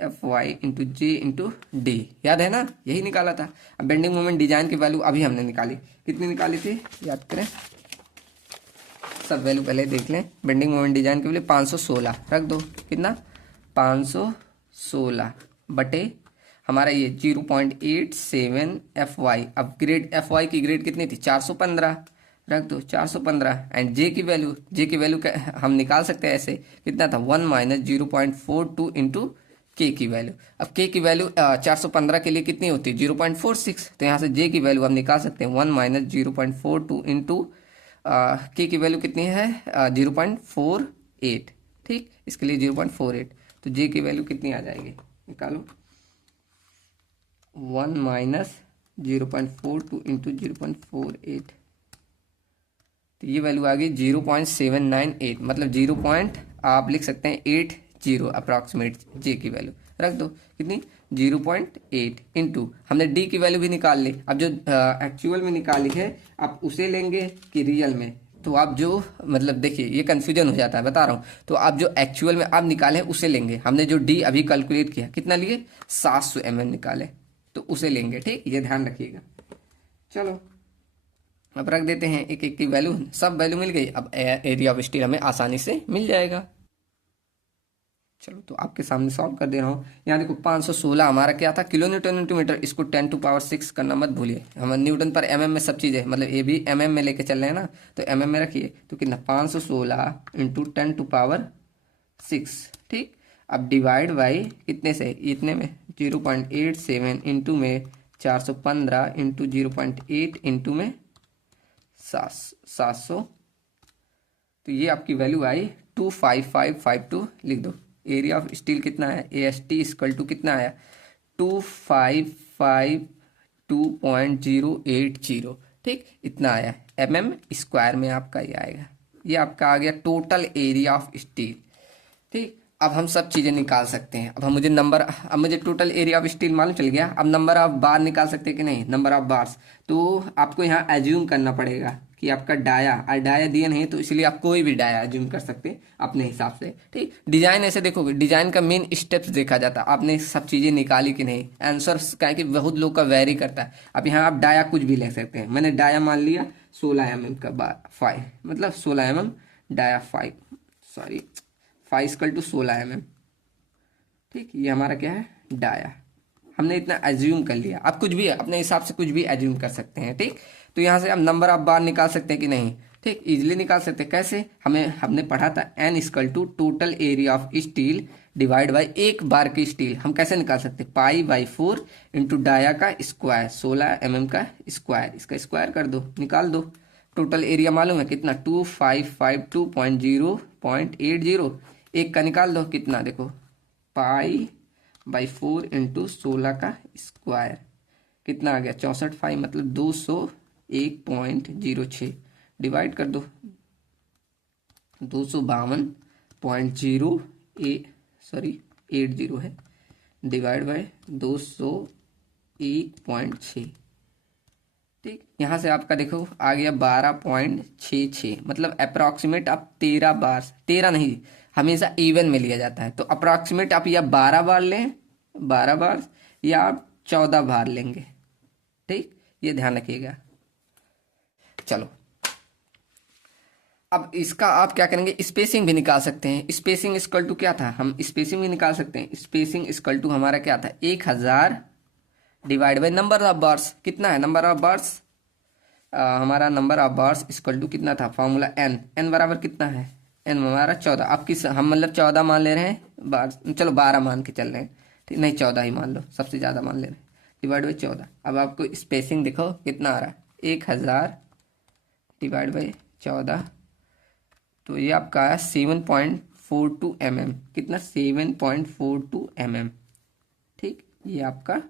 Fy into J into D, याद है ना, यही निकाला था। अब बेंडिंग मोमेंट डिजाइन की वैल्यू अभी हमने निकाली, कितनी निकाली थी याद करें, सब वैल्यू पहले देख लें। बेंडिंग मोमेंट डिजाइन की वैल्यू 516 रख दो, कितना 516 बटे हमारा ये 0.87 Fy। अब ग्रेड Fy की ग्रेड कितनी थी 415, रख दो 415, एंड जे की वैल्यू हम निकाल सकते हैं ऐसे, कितना था 1 माइनस 0.42 इंटू के की वैल्यू। अब के की वैल्यू 415 के लिए कितनी होती है 0.46, तो यहाँ से जे की वैल्यू हम निकाल सकते हैं 1 माइनस 0.42 इंटू के की वैल्यू कितनी है 0.48, ठीक। इसके लिए 0.48, तो जे की वैल्यू कितनी आ जाएगी, निकालो 1 माइनस 0.42 इंटू 0.48, तो ये वैल्यू आ गई 0.798, मतलब 0. आप लिख सकते हैं 80 अप्रॉक्सीमेट जे की वैल्यू रख दो, कितनी 0.8 इंटू हमने डी की वैल्यू भी निकाल ली। अब जो एक्चुअल में निकाली है आप उसे लेंगे कि रियल में, तो आप जो मतलब देखिए ये कंफ्यूजन हो जाता है, बता रहा हूँ। तो आप जो एक्चुअल में आप निकाले उसे लेंगे, हमने जो डी अभी कैलकुलेट किया कितना लिए 700 निकाले, तो उसे लेंगे, ठीक, ये ध्यान रखिएगा। चलो अब रख देते हैं एक एक की वैल्यू, सब वैल्यू मिल गई। अब एरिया ऑफ स्टील हमें आसानी से मिल जाएगा। चलो तो आपके सामने सॉल्व कर दे रहा हूँ। यहाँ देखो 516 हमारा क्या था किलो न्यूटन इंटू मीटर, इसको 10⁶ करना मत भूलिए, हम न्यूटन पर mm में सब चीज़ें, मतलब ये भी mm में लेके चल रहे हैं ना, तो mm में रखिए, तो कितना 516 इंटू 10⁶, ठीक। अब डिवाइड बाई कितने से, इतने में 0.87 इंटू में 415 इंटू 0.8 इंटू में 700, तो ये आपकी वैल्यू आई 25552, लिख दो। एरिया ऑफ स्टील कितना है, AST इक्वल टू कितना आया 2552.080, ठीक, इतना आया, mm² में आपका ये आएगा। ये आपका आ गया टोटल एरिया ऑफ स्टील, ठीक। अब हम सब चीज़ें निकाल सकते हैं। अब मुझे टोटल एरिया ऑफ स्टील मालूम चल गया। अब नंबर ऑफ बार निकाल सकते हैं कि नहीं, नंबर ऑफ बार्स, तो आपको यहाँ एज्यूम करना पड़ेगा कि आपका डाया दिया नहीं, तो इसलिए आप कोई भी डाया एज्यूम कर सकते हैं अपने हिसाब से, ठीक। डिजाइन ऐसे देखोगे, डिजाइन का मेन स्टेप्स देखा जाता है, आपने सब चीज़ें निकाली कि नहीं, आंसर क्या है कि बहुत लोग का वेरी करता है। अब यहाँ आप डाया कुछ भी ले सकते हैं, मैंने डाया मान लिया 16 mm का फाई, मतलब 16 mm dia phi, sorry phi equal to 16 mm। ठीक, ये हमारा क्या है, डाया। हमने इतना एज्यूम कर लिया, आप कुछ भी अपने हिसाब से कुछ भी एज्यूम कर सकते हैं। ठीक, तो यहाँ से हम नंबर ऑफ बार निकाल सकते हैं कि नहीं, ठीक, इजीली निकाल सकते हैं। कैसे, हमने पढ़ा था N equal to total area of steel divide by एक बार की स्टील। हम कैसे निकाल सकते हैं, पाई बाई 4 इंटू डाया का स्क्वायर, 16 mm का स्क्वायर, इसका स्क्वायर कर दो, निकाल दो। टोटल एरिया मालूम है कितना, 2552.0.80। एक का निकाल दो कितना, देखो पाई बाई 4 इंटू 16 का स्क्वायर कितना आ गया, 64 फाइव, मतलब 201.06। डिवाइड कर दो, 252.80 है, डिवाइड बाय 201.6। ठीक, यहाँ से आपका देखो आ गया 12.66, मतलब अप्रॉक्सीमेट आप 13 बार, 13 नहीं, हमेशा इवन में लिया जाता है, तो अप्रॉक्सीमेट आप या 12 बार लें, 12 बार, या आप 14 बार लेंगे। ठीक, ये ध्यान रखिएगा। चलो, अब इसका आप क्या करेंगे, स्पेसिंग भी निकाल सकते हैं। स्पेसिंग इक्वल टू क्या था, हम स्पेसिंग भी निकाल सकते हैं। स्पेसिंग इक्वल टू हमारा क्या था, 1000 divide by number of bars. कितना है नंबर ऑफ बार्स, हमारा number of bars equal to कितना था, फॉर्मूला एन, एन बराबर कितना है, एन हमारा 14। आप किस, हम मतलब 14 मान ले रहे हैं बार, चलो 12 मान के चल रहे हैं, ठीक, नहीं 14 ही मान लो, सबसे ज़्यादा मान ले रहे हैं, डिवाइड बाई 14। अब आपको स्पेसिंग देखो कितना आ रहा है, 1000 डिवाइड बाई 14, तो ये आपका है 7.42 mm, कितना 7.42 mm। ठीक, ये आपका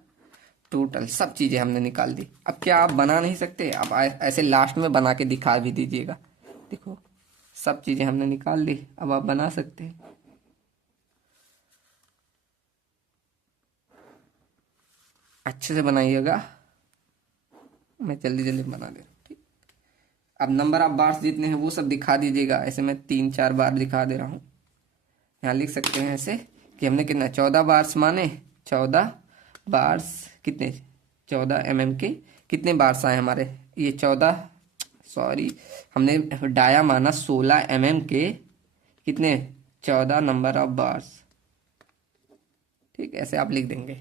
टोटल सब चीज़ें हमने निकाल दी। अब क्या आप बना नहीं सकते, आप ऐसे लास्ट में बना के दिखा भी दीजिएगा। देखो सब चीज़ें हमने निकाल ली, अब आप बना सकते हैं। अच्छे से बनाइएगा, मैं जल्दी जल्दी बना दे। ठीक, अब नंबर ऑफ बार्स जितने हैं वो सब दिखा दीजिएगा। ऐसे मैं 3-4 बार दिखा दे रहा हूँ। यहाँ लिख सकते हैं ऐसे कि हमने कितना 14 बार्स माने, 14 बार्स कितने, 14 mm के कितने बार्स आए हमारे, ये 14, सॉरी हमने डाया माना 16 mm के कितने, 14 नंबर ऑफ बार्स। ठीक, ऐसे आप लिख देंगे,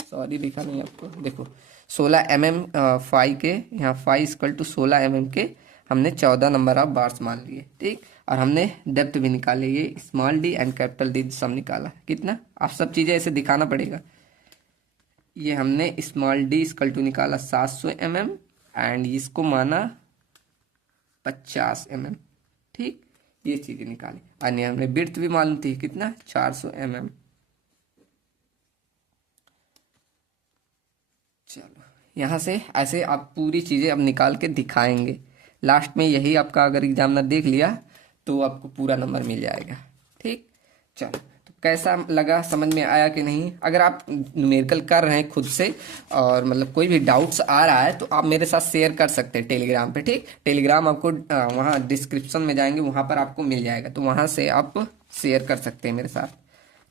सॉरी लिखा नहीं आपको, देखो 16 mm फाई के, यहाँ फाई इक्वल टू 16 mm के हमने 14 नंबर ऑफ बार्स मान लिए। ठीक, और हमने डेप्थ भी निकाले, ये small D and capital D सब निकाला। कितना, आप सब चीज़ें ऐसे दिखाना पड़ेगा। ये हमने स्मॉल डी इक्वल टू निकाला 700 mm एंड इसको माना 50 mm। ठीक, ये चीज़ें निकाली। और हमने बिर्थ भी मालूम थी कितना, 400 mm। चलो, यहाँ से ऐसे आप पूरी चीज़ें अब निकाल के दिखाएंगे। लास्ट में यही आपका अगर एग्जामिनर देख लिया तो आपको पूरा नंबर मिल जाएगा। ठीक, चलो, तो कैसा लगा, समझ में आया कि नहीं। अगर आप न्यूमेरिकल कर रहे हैं खुद से और मतलब कोई भी डाउट्स आ रहा है तो आप मेरे साथ शेयर कर सकते हैं टेलीग्राम पे। ठीक, टेलीग्राम आपको वहाँ डिस्क्रिप्शन में जाएंगे, वहाँ पर आपको मिल जाएगा, तो वहाँ से आप शेयर कर सकते हैं मेरे साथ।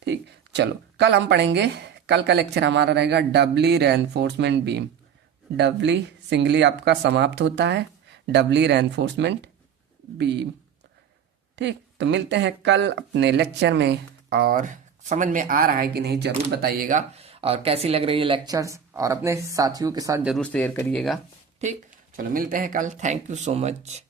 ठीक, चलो कल हम पढ़ेंगे, कल का लेक्चर हमारा रहेगा डबली रेनफोर्समेंट बीम। डबली सिंगली आपका समाप्त होता है, डबली रेनफोर्समेंट बीम। ठीक, तो मिलते हैं कल अपने लेक्चर में, और समझ में आ रहा है कि नहीं ज़रूर बताइएगा, और कैसी लग रही है लेक्चर्स, और अपने साथियों के साथ ज़रूर शेयर करिएगा। ठीक, चलो मिलते हैं कल, थैंक यू सो मच।